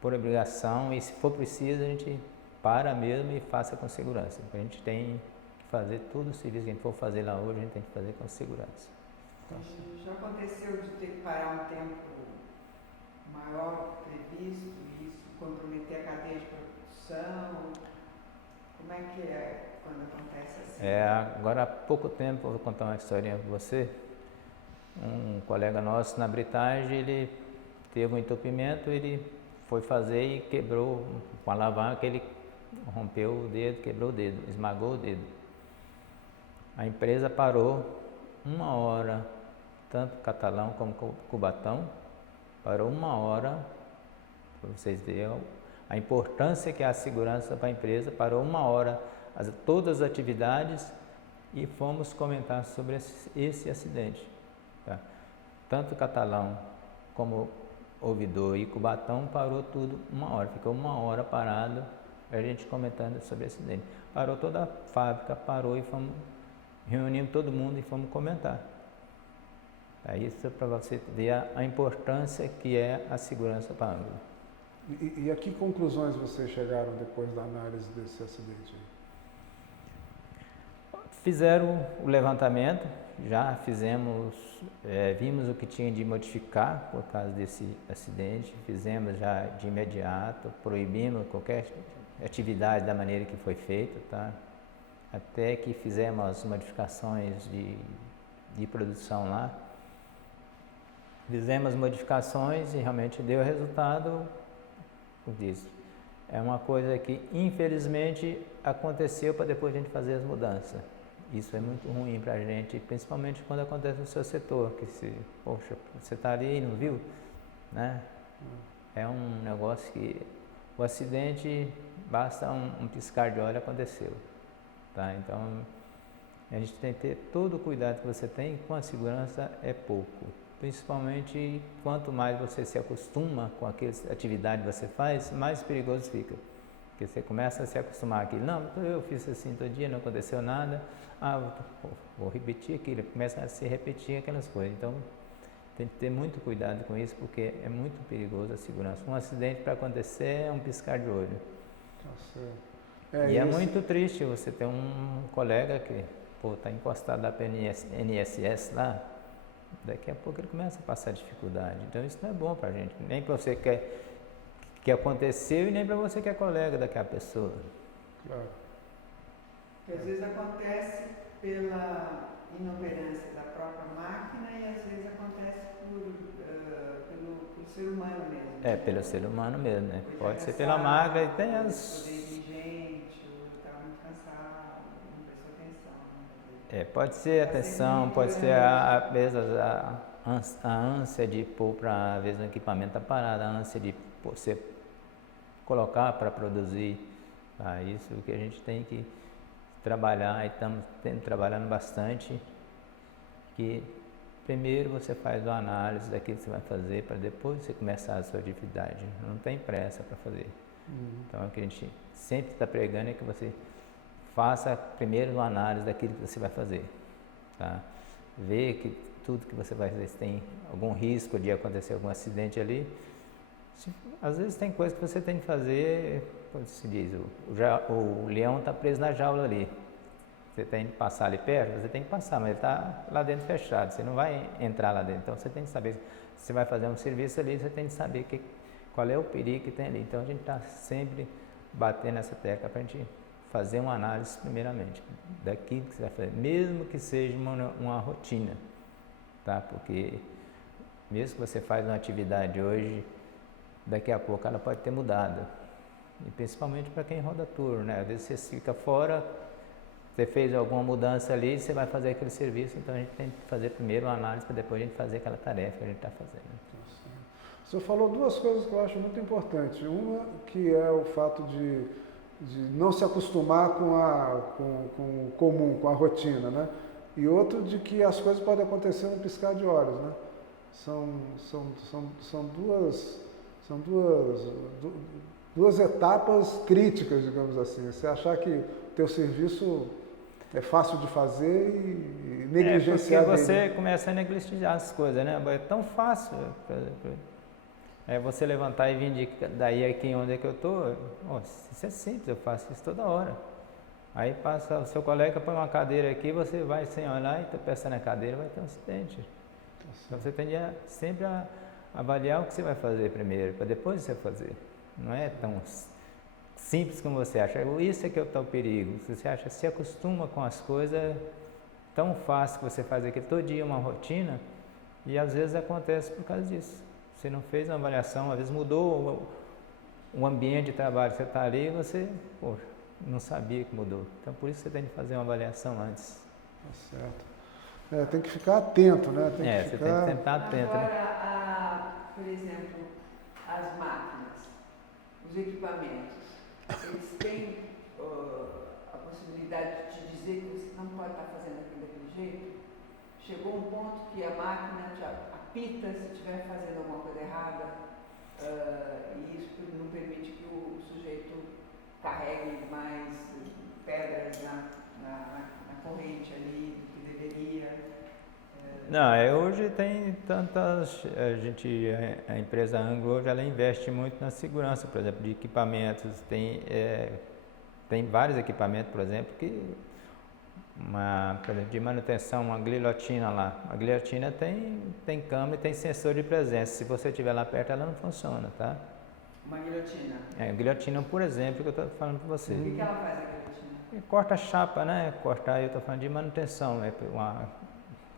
por obrigação, e se for preciso a gente para mesmo e faça com segurança. A gente tem que fazer tudo o serviço que a gente for fazer lá hoje, a gente tem que fazer com segurança. Já aconteceu de ter que parar um tempo maior previsto e isso comprometer a cadeia de produção? Como é que é quando acontece assim? Agora há pouco tempo, vou contar uma historinha para você. Um colega nosso na britagem, ele teve um entupimento, ele foi fazer e quebrou com a alavanca, ele rompeu o dedo, quebrou o dedo, esmagou o dedo. A empresa parou 1 hora, tanto Catalão como Cubatão, parou 1 hora, para vocês verem a importância que é a segurança para a empresa, parou 1 hora todas as atividades e fomos comentar sobre esse acidente. Tá? Tanto Catalão como Ouvidor e Cubatão parou tudo 1 hora, ficou 1 hora parado, a gente comentando sobre o acidente. Parou toda a fábrica, parou e fomos reunindo todo mundo e fomos comentar. Isso é para você ver a importância que é a segurança para a Anglo. E a que conclusões vocês chegaram depois da análise desse acidente? Fizeram o levantamento, já vimos o que tinha de modificar por causa desse acidente, fizemos já de imediato, proibimos qualquer atividade da maneira que foi feita, tá? Até que fizemos as modificações de produção lá. Fizemos modificações e realmente deu resultado disso. É uma coisa que infelizmente aconteceu para depois a gente fazer as mudanças. Isso é muito ruim para a gente, principalmente quando acontece no seu setor, que você está ali e não viu, né? É um negócio que o acidente, basta um piscar de olho, aconteceu. Tá? Então, a gente tem que ter todo o cuidado que você tem com a segurança, é pouco. Principalmente, quanto mais você se acostuma com aquela atividade que você faz, mais perigoso fica. Porque você começa a se acostumar aqui, não, eu fiz assim todo dia, não aconteceu nada, vou repetir aquilo, começa a se repetir aquelas coisas. Então, tem que ter muito cuidado com isso, porque é muito perigoso a segurança. Um acidente para acontecer é um piscar de olho. Tá certo. E é muito triste você ter um colega que está encostado lá para NSS lá, daqui a pouco ele começa a passar dificuldade. Então isso não é bom para a gente, nem para você que aconteceu e nem para você que é colega daquela pessoa. Claro. Às vezes acontece pela inoperância da própria máquina e às vezes acontece pelo ser humano mesmo. Pelo ser humano mesmo, né? Foi Pode ser cansado, pela máquina e tem as... Foi negligente, ou estava muito cansado, não prestou atenção. pode ser atenção, pode ser às vezes a ânsia de pôr para, às vezes o equipamento está parado, a ânsia de você colocar para produzir. Tá? Isso que a gente tem que trabalhar, e estamos trabalhando bastante, que primeiro você faz uma análise daquilo que você vai fazer para depois você começar a sua atividade. Não tem pressa para fazer. Então o que a gente sempre está pregando é que você faça primeiro uma análise daquilo que você vai fazer. Tá? Vê que tudo que você vai fazer, se tem algum risco de acontecer algum acidente ali. Às vezes tem coisa que você tem que fazer, como se diz, o leão está preso na jaula ali. Você tem que passar ali perto, você tem que passar, mas ele está lá dentro fechado, você não vai entrar lá dentro. Então você tem que saber, se você vai fazer um serviço ali, você tem que saber qual é o perigo que tem ali. Então a gente está sempre batendo nessa tecla para a gente fazer uma análise primeiramente daquilo que você vai fazer, mesmo que seja uma rotina, tá? Porque mesmo que você faz uma atividade hoje, daqui a pouco ela pode ter mudado. E principalmente para quem roda turno, né? Às vezes você fica fora, você fez alguma mudança ali, você vai fazer aquele serviço, então a gente tem que fazer primeiro uma análise para depois a gente fazer aquela tarefa que a gente está fazendo. O senhor falou duas coisas que eu acho muito importantes. Uma que é o fato de não se acostumar com o comum, com a rotina, né? E outro de que as coisas podem acontecer no piscar de olhos, né? São duas etapas críticas, digamos assim. Você achar que o teu serviço é fácil de fazer e negligenciar porque você dele. começa a negligenciar as coisas, né? É tão fácil, por exemplo, você levantar e vir daí aqui onde é que eu estou. Isso é simples, eu faço isso toda hora. Aí passa, o seu colega põe uma cadeira aqui, você vai sem olhar e tropeça na cadeira, vai ter um acidente. Então você tem sempre a avaliar o que você vai fazer primeiro, para depois você fazer. Não é tão simples como você acha. Isso é que é o perigo. Você acha, se acostuma com as coisas, tão fácil que você faz aquilo todo dia, uma rotina, e às vezes acontece por causa disso. Você não fez uma avaliação, às vezes mudou o ambiente de trabalho que você está ali e você, não sabia que mudou. Então por isso você tem que fazer uma avaliação antes. Tá certo. Tem que ficar atento, né? Você tem que tentar atento. Agora, por exemplo, as máquinas, os equipamentos, eles têm a possibilidade de te dizer que você não pode estar fazendo aquilo daquele jeito? Chegou um ponto que a máquina te apita se estiver fazendo alguma coisa errada, e isso não permite que o sujeito carregue mais pedras na corrente ali do que deveria. Não, hoje tem tantas, a empresa Anglo hoje ela investe muito na segurança, por exemplo, de equipamentos, tem vários equipamentos, por exemplo, por exemplo, de manutenção, uma guilhotina lá, a guilhotina tem câmera e tem sensor de presença, se você estiver lá perto ela não funciona, tá? Uma guilhotina? A guilhotina, por exemplo, que eu estou falando para você. O que ela faz, a guilhotina? Corta a chapa, né? Cortar, eu estou falando de manutenção,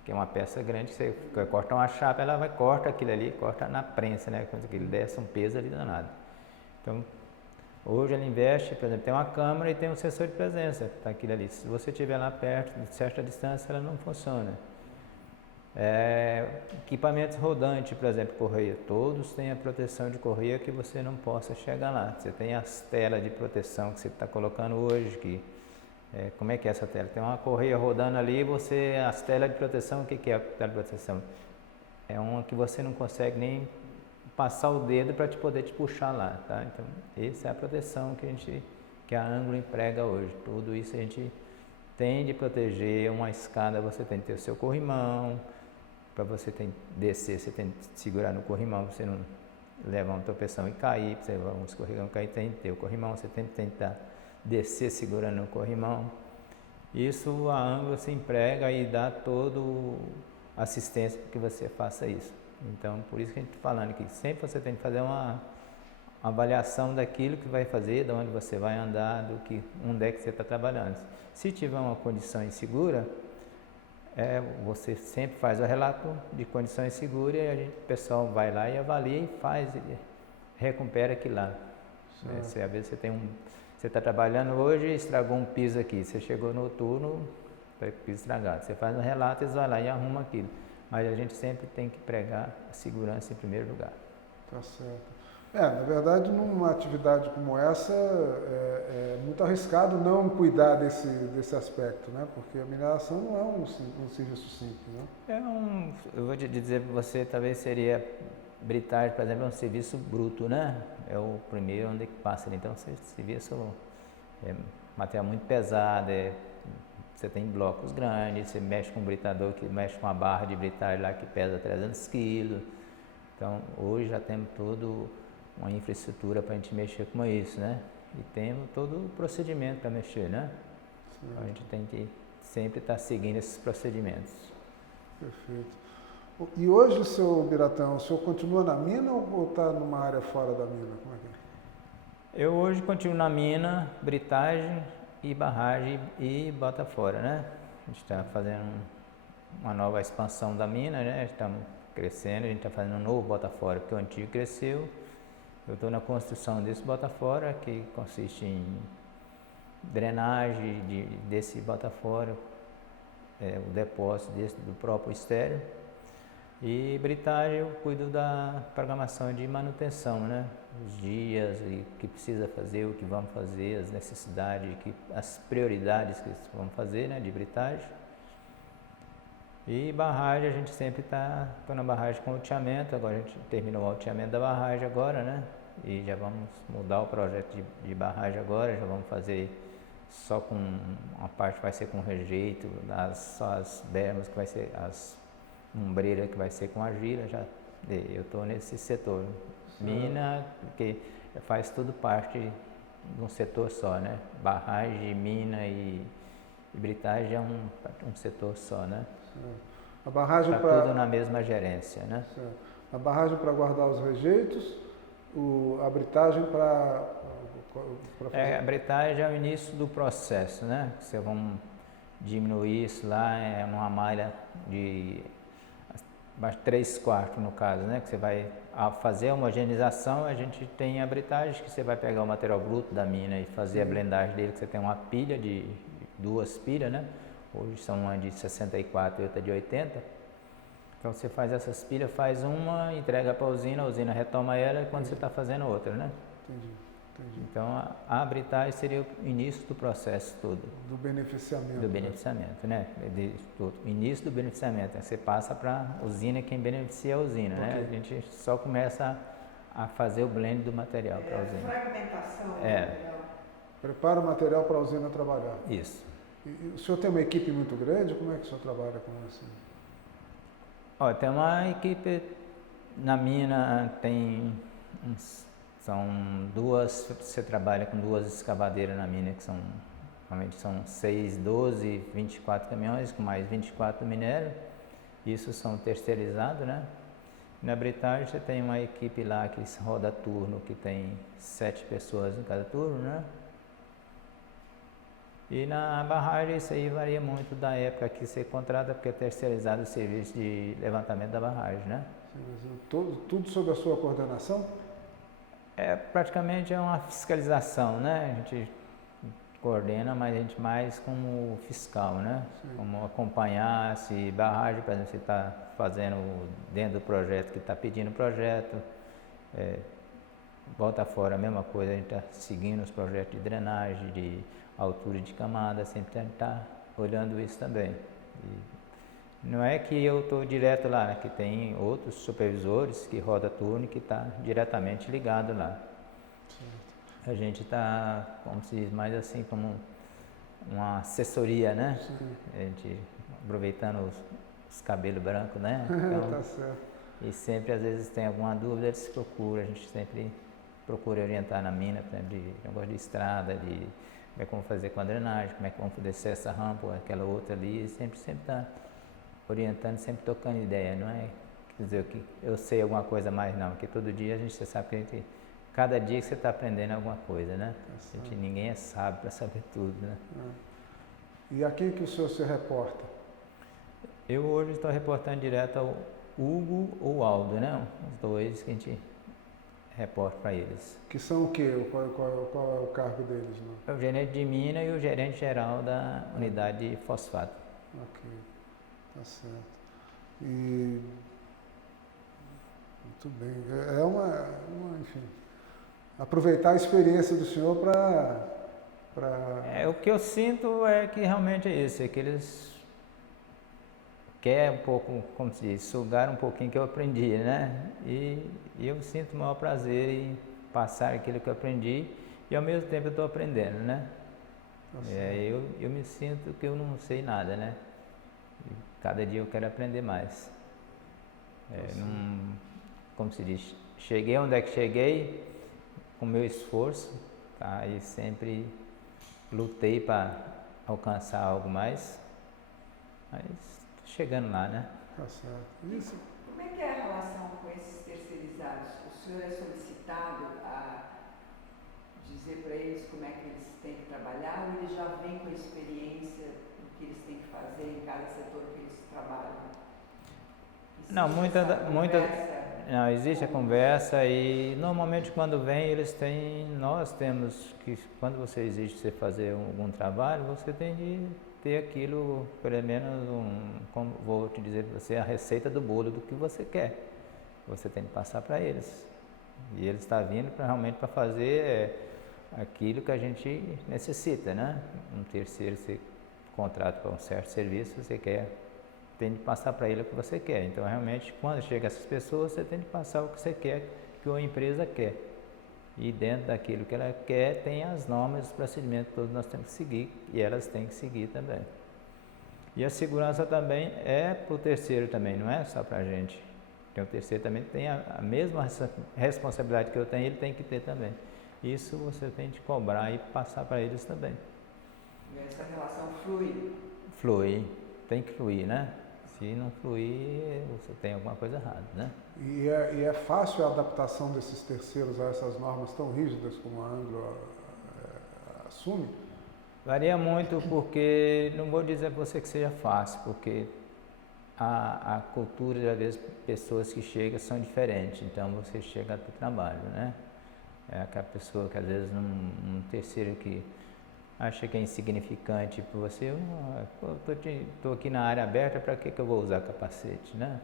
que é uma peça grande, você corta uma chapa, ela corta aquilo ali, corta na prensa, né? Quando ele desce um peso ali danado. Então, hoje ele investe, por exemplo, tem uma câmera e tem um sensor de presença, tá aquilo ali. Se você estiver lá perto, de certa distância, ela não funciona. Equipamentos rodantes, por exemplo, correia, todos têm a proteção de correia que você não possa chegar lá. Você tem as telas de proteção que você está colocando hoje, como é que é essa tela? Tem uma correia rodando ali, as telas de proteção, o que é a tela de proteção? É uma que você não consegue nem passar o dedo para poder te puxar lá, tá? Então, essa é a proteção que a Anglo emprega hoje. Tudo isso a gente tem de proteger uma escada, você tem que ter o seu corrimão, para você descer, você tem que segurar no corrimão, você não levar uma tropeção e cair, para você levar um escorregão e cair, tem que ter o corrimão, você tem que tentar descer segurando no corrimão. Isso a Anglo se emprega e dá toda assistência para que você faça isso. Então, por isso que a gente está falando que sempre você tem que fazer uma avaliação daquilo que vai fazer, de onde você vai andar, onde é que você está trabalhando. Se tiver uma condição insegura, você sempre faz o relato de condição insegura e o pessoal vai lá e avalia e faz, recupera aquilo lá. Às vezes você está trabalhando hoje e estragou um piso aqui, você chegou no turno, está piso estragado. Você faz um relato, eles vão lá e arruma aquilo. Mas a gente sempre tem que pregar a segurança em primeiro lugar. Tá certo. Na verdade, numa atividade como essa, é muito arriscado não cuidar desse aspecto, né? Porque a mineração não é um serviço simples, né? Eu vou te dizer para você, talvez seria britagem, por exemplo, é um serviço bruto, né? É o primeiro onde passa ali. Então, serviço material muito pesado, você tem blocos grandes, você mexe com um britador que mexe com uma barra de britagem lá que pesa 300 quilos. Então, hoje já temos todo uma infraestrutura para a gente mexer com isso, né? E temos todo o procedimento para mexer, né? Então, a gente tem que sempre estar seguindo esses procedimentos. Perfeito. E hoje, seu Biratã, o senhor continua na mina ou está numa área fora da mina? Como é que é? Eu hoje continuo na mina, britagem e barragem e bota fora, né? A gente está fazendo uma nova expansão da mina, né? Estamos crescendo, a gente está fazendo um novo bota fora, porque o antigo cresceu. Eu estou na construção desse bota fora, que consiste em drenagem desse bota fora, o depósito do próprio estéreo. E britagem eu cuido da programação de manutenção, né? Os dias, e o que precisa fazer, o que vamos fazer, as necessidades, as prioridades que vamos fazer, né? De britagem. E barragem, a gente sempre está na barragem com loteamento, agora a gente terminou o loteamento da barragem agora, né? E já vamos mudar o projeto de barragem agora, já vamos fazer só com, uma parte vai ser com rejeito, só as bermas que vai ser, as ombreiras que vai ser com argila, eu estou nesse setor. Mina, porque faz tudo parte de um setor só, né? Barragem, mina e britagem é um setor só, né? A barragem para tudo na mesma gerência, né? A barragem para guardar os rejeitos, a britagem para fazer... A britagem é o início do processo, né? Você vai diminuir isso lá, numa malha de 3/4 no caso, né? Que você vai fazer a homogeneização, a gente tem a britagem, que você vai pegar o material bruto da mina e fazer a blendagem dele, que você tem uma pilha de 2 pilhas, né? Hoje são uma de 64 e outra de 80. Então você faz essas pilhas, faz uma, entrega para a usina retoma ela quando você está fazendo outra, né? Entendi. Então a britagem seria o início do processo todo. Do beneficiamento. Do beneficiamento, né? O início do beneficiamento. Você passa para a usina, quem beneficia é a usina, né? A gente só começa a fazer o blend do material para a usina. Fragmentação do material. Prepara o material para a usina trabalhar. Isso. E o senhor tem uma equipe muito grande? Como é que o senhor trabalha com isso? Tem uma equipe na mina, são duas, você trabalha com 2 escavadeiras na mina, que normalmente são 6, 12, 24 caminhões, com mais 24 minérios. Isso são terceirizados, né? Na britagem você tem uma equipe lá que roda turno, que tem 7 pessoas em cada turno, né? E na barragem isso aí varia muito da época que você contrata, porque é terceirizado o serviço de levantamento da barragem, né? Tudo sob a sua coordenação? Praticamente é uma fiscalização, né? A gente coordena, mas a gente mais como fiscal, né? Sim. Como acompanhar se barragem, por exemplo, você está fazendo dentro do projeto que está pedindo o projeto, volta fora a mesma coisa, a gente está seguindo os projetos de drenagem, de altura de camada, sempre tem que estar olhando isso também. E não é que eu estou direto lá, né? Que tem outros supervisores que roda turno e que está diretamente ligado lá. Certo. A gente está, como se diz, mais assim como uma assessoria, né? Sim. A gente aproveitando os cabelos brancos, né? Então, Tá certo. e sempre, às vezes, tem alguma dúvida, eles procuram, a gente sempre procura orientar na mina, por exemplo, de negócio de estrada, de como é que vamos fazer com a drenagem, como é que vamos descer essa rampa ou aquela outra ali, sempre está orientando, sempre tocando ideia, não é? Quer dizer, que eu sei alguma coisa mais não, porque todo dia você sabe que a gente, cada dia que você está aprendendo alguma coisa, né? Ninguém é sábio para saber tudo, né? E a quem que o senhor se reporta? Eu hoje estou reportando direto ao Hugo ou Aldo, né? Os dois que a gente reporta para eles. Que são o quê? Qual é o cargo deles? Né? É o gerente de mina e o gerente geral da unidade de fosfato. Ok, tá certo. E muito bem. Enfim, aproveitar a experiência do senhor para... O que eu sinto é que realmente é isso, é que eles querem um pouco, como se diz, sugar um pouquinho que eu aprendi, né? E eu sinto o maior prazer em passar aquilo que eu aprendi e ao mesmo tempo eu estou aprendendo, né? Eu me sinto que eu não sei nada, né? E cada dia eu quero aprender mais. Como se diz, cheguei onde é que cheguei, com o meu esforço, tá? E sempre lutei para alcançar algo mais, mas chegando lá, né? Tá certo. Isso. Como é que é a relação com esses terceirizados? O senhor é solicitado a dizer para eles como é que eles têm que trabalhar ou eles já vêm com a experiência do que eles têm que fazer em cada setor que eles trabalham? Não, existe a conversa e normalmente quando vem nós temos que, quando você exige você fazer algum trabalho, você tem de ter aquilo, pelo menos, como vou te dizer para você, a receita do bolo do que você quer. Você tem que passar para eles. E eles estão vindo realmente para fazer aquilo que a gente necessita, né? Um terceiro, você contrata para um certo serviço, você tem de passar para ele o que você quer. Então, realmente, quando chega essas pessoas, você tem de passar o que você quer, que a empresa quer. E dentro daquilo que ela quer, tem as normas, os procedimentos todos nós temos que seguir, e elas têm que seguir também. E a segurança também é para o terceiro também, não é só para a gente. Então, o terceiro também tem a mesma responsabilidade que eu tenho, ele tem que ter também. Isso você tem de cobrar e passar para eles também. E essa relação flui? Flui, tem que fluir, né? Se não fluir, você tem alguma coisa errada, né? E é fácil a adaptação desses terceiros a essas normas tão rígidas como a Anglo assume? Varia muito porque, não vou dizer para você que seja fácil, porque a cultura, às vezes, pessoas que chegam são diferentes, então você chega para o trabalho, né? É aquela pessoa que às vezes um terceiro que acha que é insignificante para você, estou aqui na área aberta, para que eu vou usar capacete, né?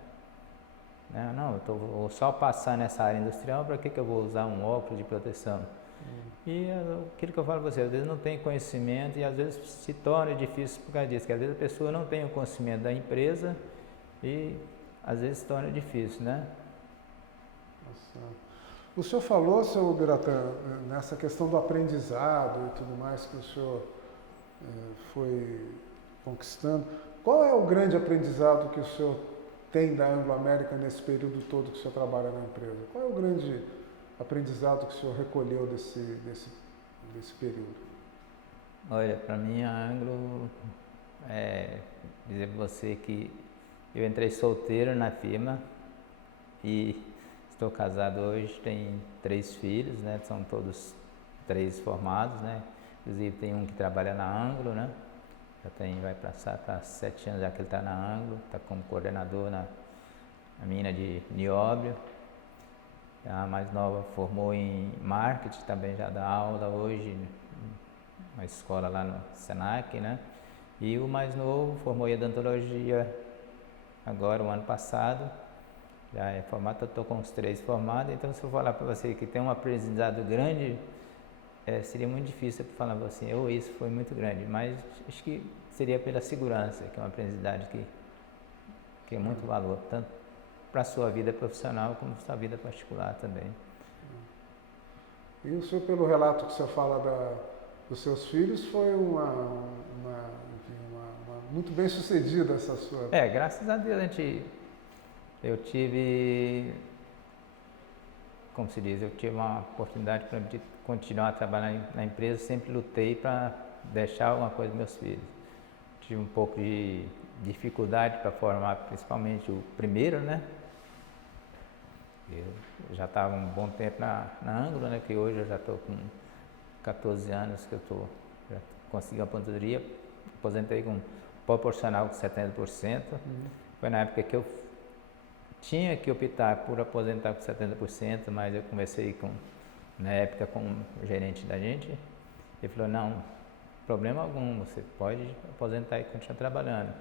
Não, eu vou só passar nessa área industrial, para que eu vou usar um óculos de proteção? E aquilo que eu falo para você, às vezes não tem conhecimento e às vezes se torna difícil por causa disso, que às vezes a pessoa não tem o conhecimento da empresa e às vezes se torna difícil, né? Nossa. O senhor falou, seu Biratã, nessa questão do aprendizado e tudo mais que o senhor foi conquistando. Qual é o grande aprendizado que o senhor tem da Anglo-América nesse período todo que o senhor trabalha na empresa? Qual é o grande aprendizado que o senhor recolheu desse período? Olha, para mim a Anglo, dizer para você que eu entrei solteiro na firma e estou casado hoje, tenho 3 filhos, né? São todos 3 formados, né? Inclusive tem um que trabalha na Anglo, né? Vai passar para 7 anos já que ele está na Anglo, está como coordenador na mina de Nióbio. A mais nova formou em marketing, também já dá aula hoje, uma escola lá no Senac, né? E o mais novo formou em odontologia agora, o ano passado. Já é formado, estou com os 3 formados, então se eu falar para você que tem um aprendizado grande, seria muito difícil para falar para você, isso foi muito grande, mas acho que seria pela segurança, que é uma aprendizagem que é muito valor, tanto para a sua vida profissional como para a sua vida particular também. E o senhor, pelo relato que o senhor fala dos seus filhos foi muito bem sucedida essa sua... Graças a Deus eu tive, como se diz, eu tive uma oportunidade de continuar trabalhando na empresa, sempre lutei para deixar alguma coisa para meus filhos. Tive um pouco de dificuldade para formar, principalmente o primeiro, né? Eu já estava um bom tempo na Anglo, né? Que hoje eu já estou com 14 anos que já consegui a aposentadoria, aposentei com proporcional com 70%. Foi na época que eu tinha que optar por aposentar com 70%, mas eu conversei na época com o gerente da gente, ele falou, não, problema algum, você pode aposentar e continuar trabalhando.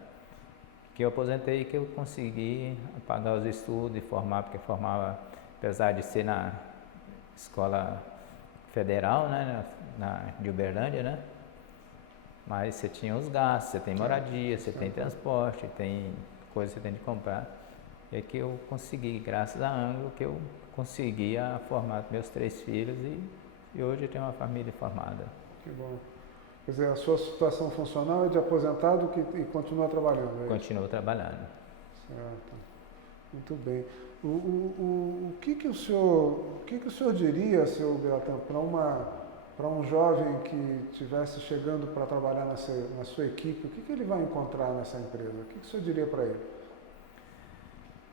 Que eu aposentei que eu consegui pagar os estudos e formar, porque formava, apesar de ser na escola federal, né, de Uberlândia, né, mas você tinha os gastos, você tem moradia, você tem transporte, tem coisas que você tem de comprar. E é que eu consegui, graças à Anglo, que eu conseguia formar meus 3 filhos e hoje eu tenho uma família formada. Que bom. Quer dizer, a sua situação funcional é de aposentado e continua trabalhando, é? Continuo trabalhando. Certo. Muito bem. O que o senhor diria, seu Biratã, para um jovem que estivesse chegando para trabalhar na sua equipe, o que ele vai encontrar nessa empresa? O que o senhor diria para ele?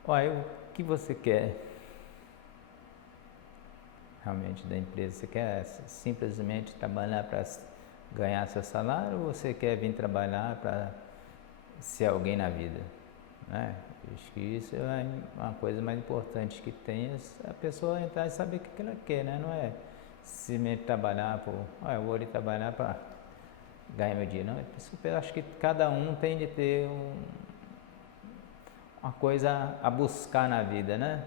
Olha, o que você quer realmente da empresa? Você quer simplesmente trabalhar para ganhar seu salário ou você quer vir trabalhar para ser alguém na vida? Né? Acho que isso é uma coisa mais importante que tem, a pessoa entrar e saber o que ela quer, né? Não é simplesmente trabalhar eu vou ali trabalhar para ganhar meu dia. Não, eu acho que cada um tem de ter uma coisa a buscar na vida, né?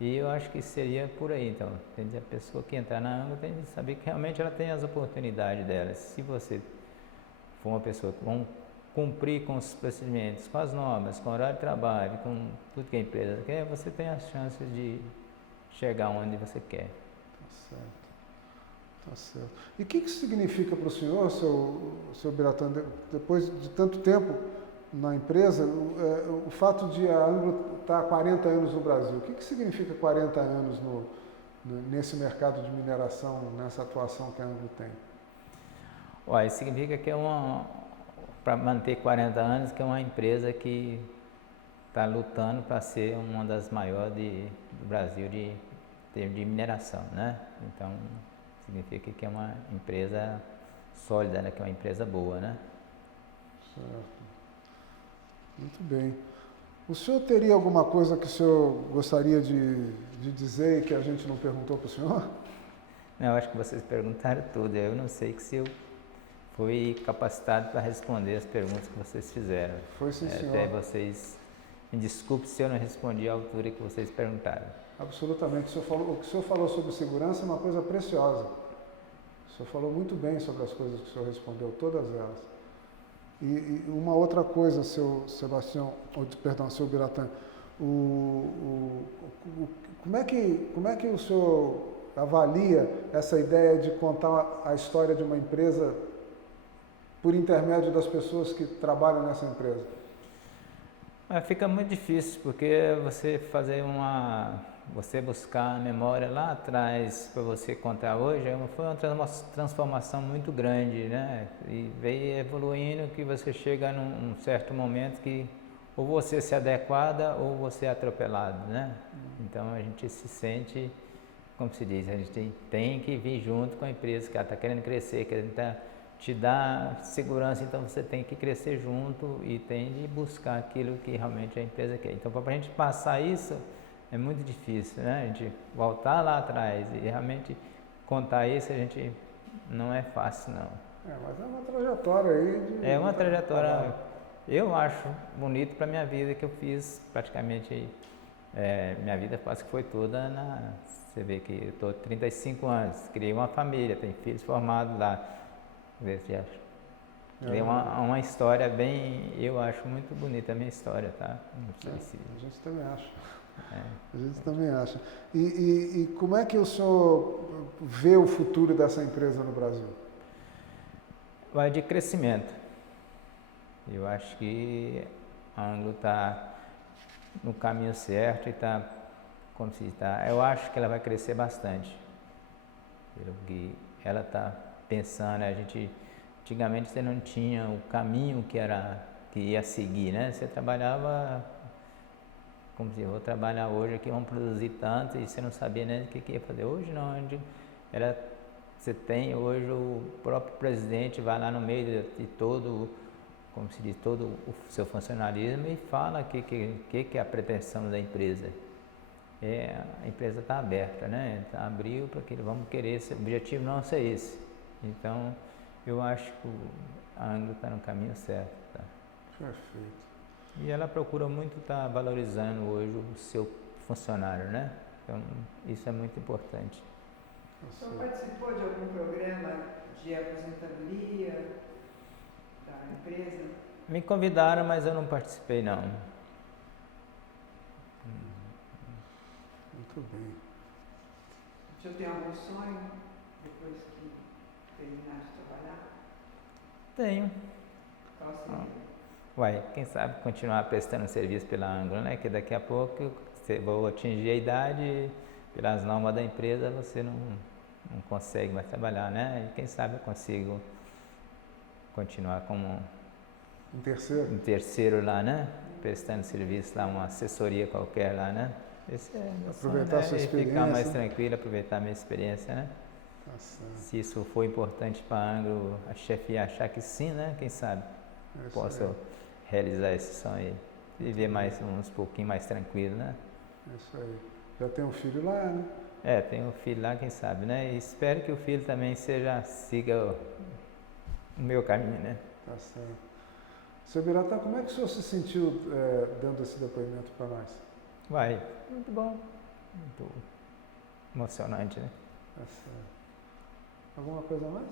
E eu acho que seria por aí, então. A pessoa que entrar na Anglo tem de saber que realmente ela tem as oportunidades dela. Se você for uma pessoa que vai cumprir com os procedimentos, com as normas, com o horário de trabalho, com tudo que a empresa quer, você tem as chances de chegar onde você quer. Tá certo. Tá certo. E o que significa para o senhor, seu Biratã, depois de tanto tempo na empresa, o fato de a Anglo estar há 40 anos no Brasil? O que significa 40 anos nesse mercado de mineração, nessa atuação que a Anglo tem? Olha, isso significa que para manter 40 anos, que é uma empresa que está lutando para ser uma das maiores do Brasil de mineração, né? Então, significa que é uma empresa sólida, né? Que é uma empresa boa, né? Certo. Muito bem. O senhor teria alguma coisa que o senhor gostaria de dizer e que a gente não perguntou para o senhor? Não, eu acho que vocês perguntaram tudo. Eu não sei se eu fui capacitado para responder as perguntas que vocês fizeram. Foi sim, senhor. Até vocês, me desculpe se eu não respondi à altura que vocês perguntaram. Absolutamente. O que o senhor falou sobre segurança é uma coisa preciosa. O senhor falou muito bem sobre as coisas que o senhor respondeu, todas elas. E uma outra coisa, seu Biratã, como é que o senhor avalia essa ideia de contar a história de uma empresa por intermédio das pessoas que trabalham nessa empresa? Fica muito difícil, porque você buscar a memória lá atrás para você contar hoje, foi uma transformação muito grande, né? E veio evoluindo que você chega num certo momento que ou você se adequada ou você é atropelado, né? Então a gente se sente, como se diz, a gente tem que vir junto com a empresa que ela está querendo crescer, querendo te dar segurança, então você tem que crescer junto e tem de buscar aquilo que realmente a empresa quer. Então para a gente passar isso é muito difícil, né? A gente voltar lá atrás e realmente contar isso, a gente não é fácil, não. Mas é uma trajetória aí. É uma trajetória, eu acho bonito para minha vida, que eu fiz praticamente, minha vida quase que foi toda você vê que eu estou 35 anos, criei uma família, tenho filhos formados lá. É uma história bem, eu acho muito bonita a minha história, tá? Não sei se... A gente também acha. A gente também acha. E como é que o senhor vê o futuro dessa empresa no Brasil? vai de crescimento. Eu acho que a Anglo está no caminho certo e está, como se está, eu acho que ela vai crescer bastante. Pelo que ela está pensando, a gente, antigamente você não tinha o caminho que ia seguir, né? Você trabalhava, como se vou trabalhar hoje aqui, vamos produzir tanto, e você não sabia nem o que ia fazer. Hoje não, você tem hoje o próprio presidente vai lá no meio de todo, como se diz, todo o seu funcionalismo e fala o que é a pretensão da empresa. A empresa está aberta, né? Então, abriu para que vamos querer, o objetivo não é esse. Então, eu acho que a Anglo está no caminho certo. Tá? Perfeito. E ela procura muito estar valorizando hoje o seu funcionário, né? Então, isso é muito importante. O senhor participou de algum programa de aposentadoria da empresa? Me convidaram, mas eu não participei, não. Muito bem. O senhor tem algum sonho depois que terminar de trabalhar? Tenho. Qual seria? Uai, quem sabe continuar prestando serviço pela Anglo, né? Que daqui a pouco você vou atingir a idade, pelas normas da empresa você não consegue mais trabalhar, né? E quem sabe eu consigo continuar como Um terceiro lá, né? Prestando serviço lá, uma assessoria qualquer lá, né? Esse é meu aproveitar a sonho, sua né? E experiência. ficar mais tranquilo, aproveitar a minha experiência, né? Tá certo. Se isso for importante para a Anglo, a chefe achar que sim, né? Quem sabe posso realizar esse sonho aí. Viver mais uns pouquinho mais tranquilo, né? É isso aí. Já tem um filho lá, né? Tem um filho lá, quem sabe, né? E espero que o filho também siga o meu caminho, né? Tá certo. Seu Biratã, como é que o senhor se sentiu dando esse depoimento para nós? Vai, muito bom, muito emocionante, né? Tá certo. Alguma coisa mais?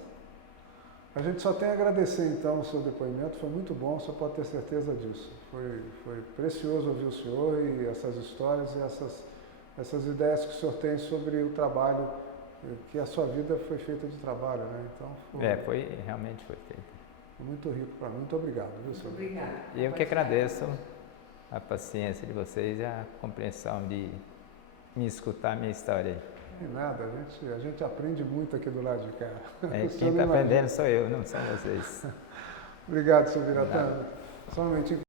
A gente só tem a agradecer então o seu depoimento, foi muito bom, o senhor pode ter certeza disso. Foi precioso ouvir o senhor e essas histórias e essas ideias que o senhor tem sobre o trabalho, que a sua vida foi feita de trabalho, né? Então, realmente foi feito. Foi muito rico para mim, muito obrigado, viu, senhor? Obrigada. Eu que agradeço a paciência de vocês e a compreensão de me escutar a minha história. De nada, a gente aprende muito aqui do lado de cá. Quem está aprendendo sou eu, não são vocês. Obrigado, seu Biratã. Só um momentinho.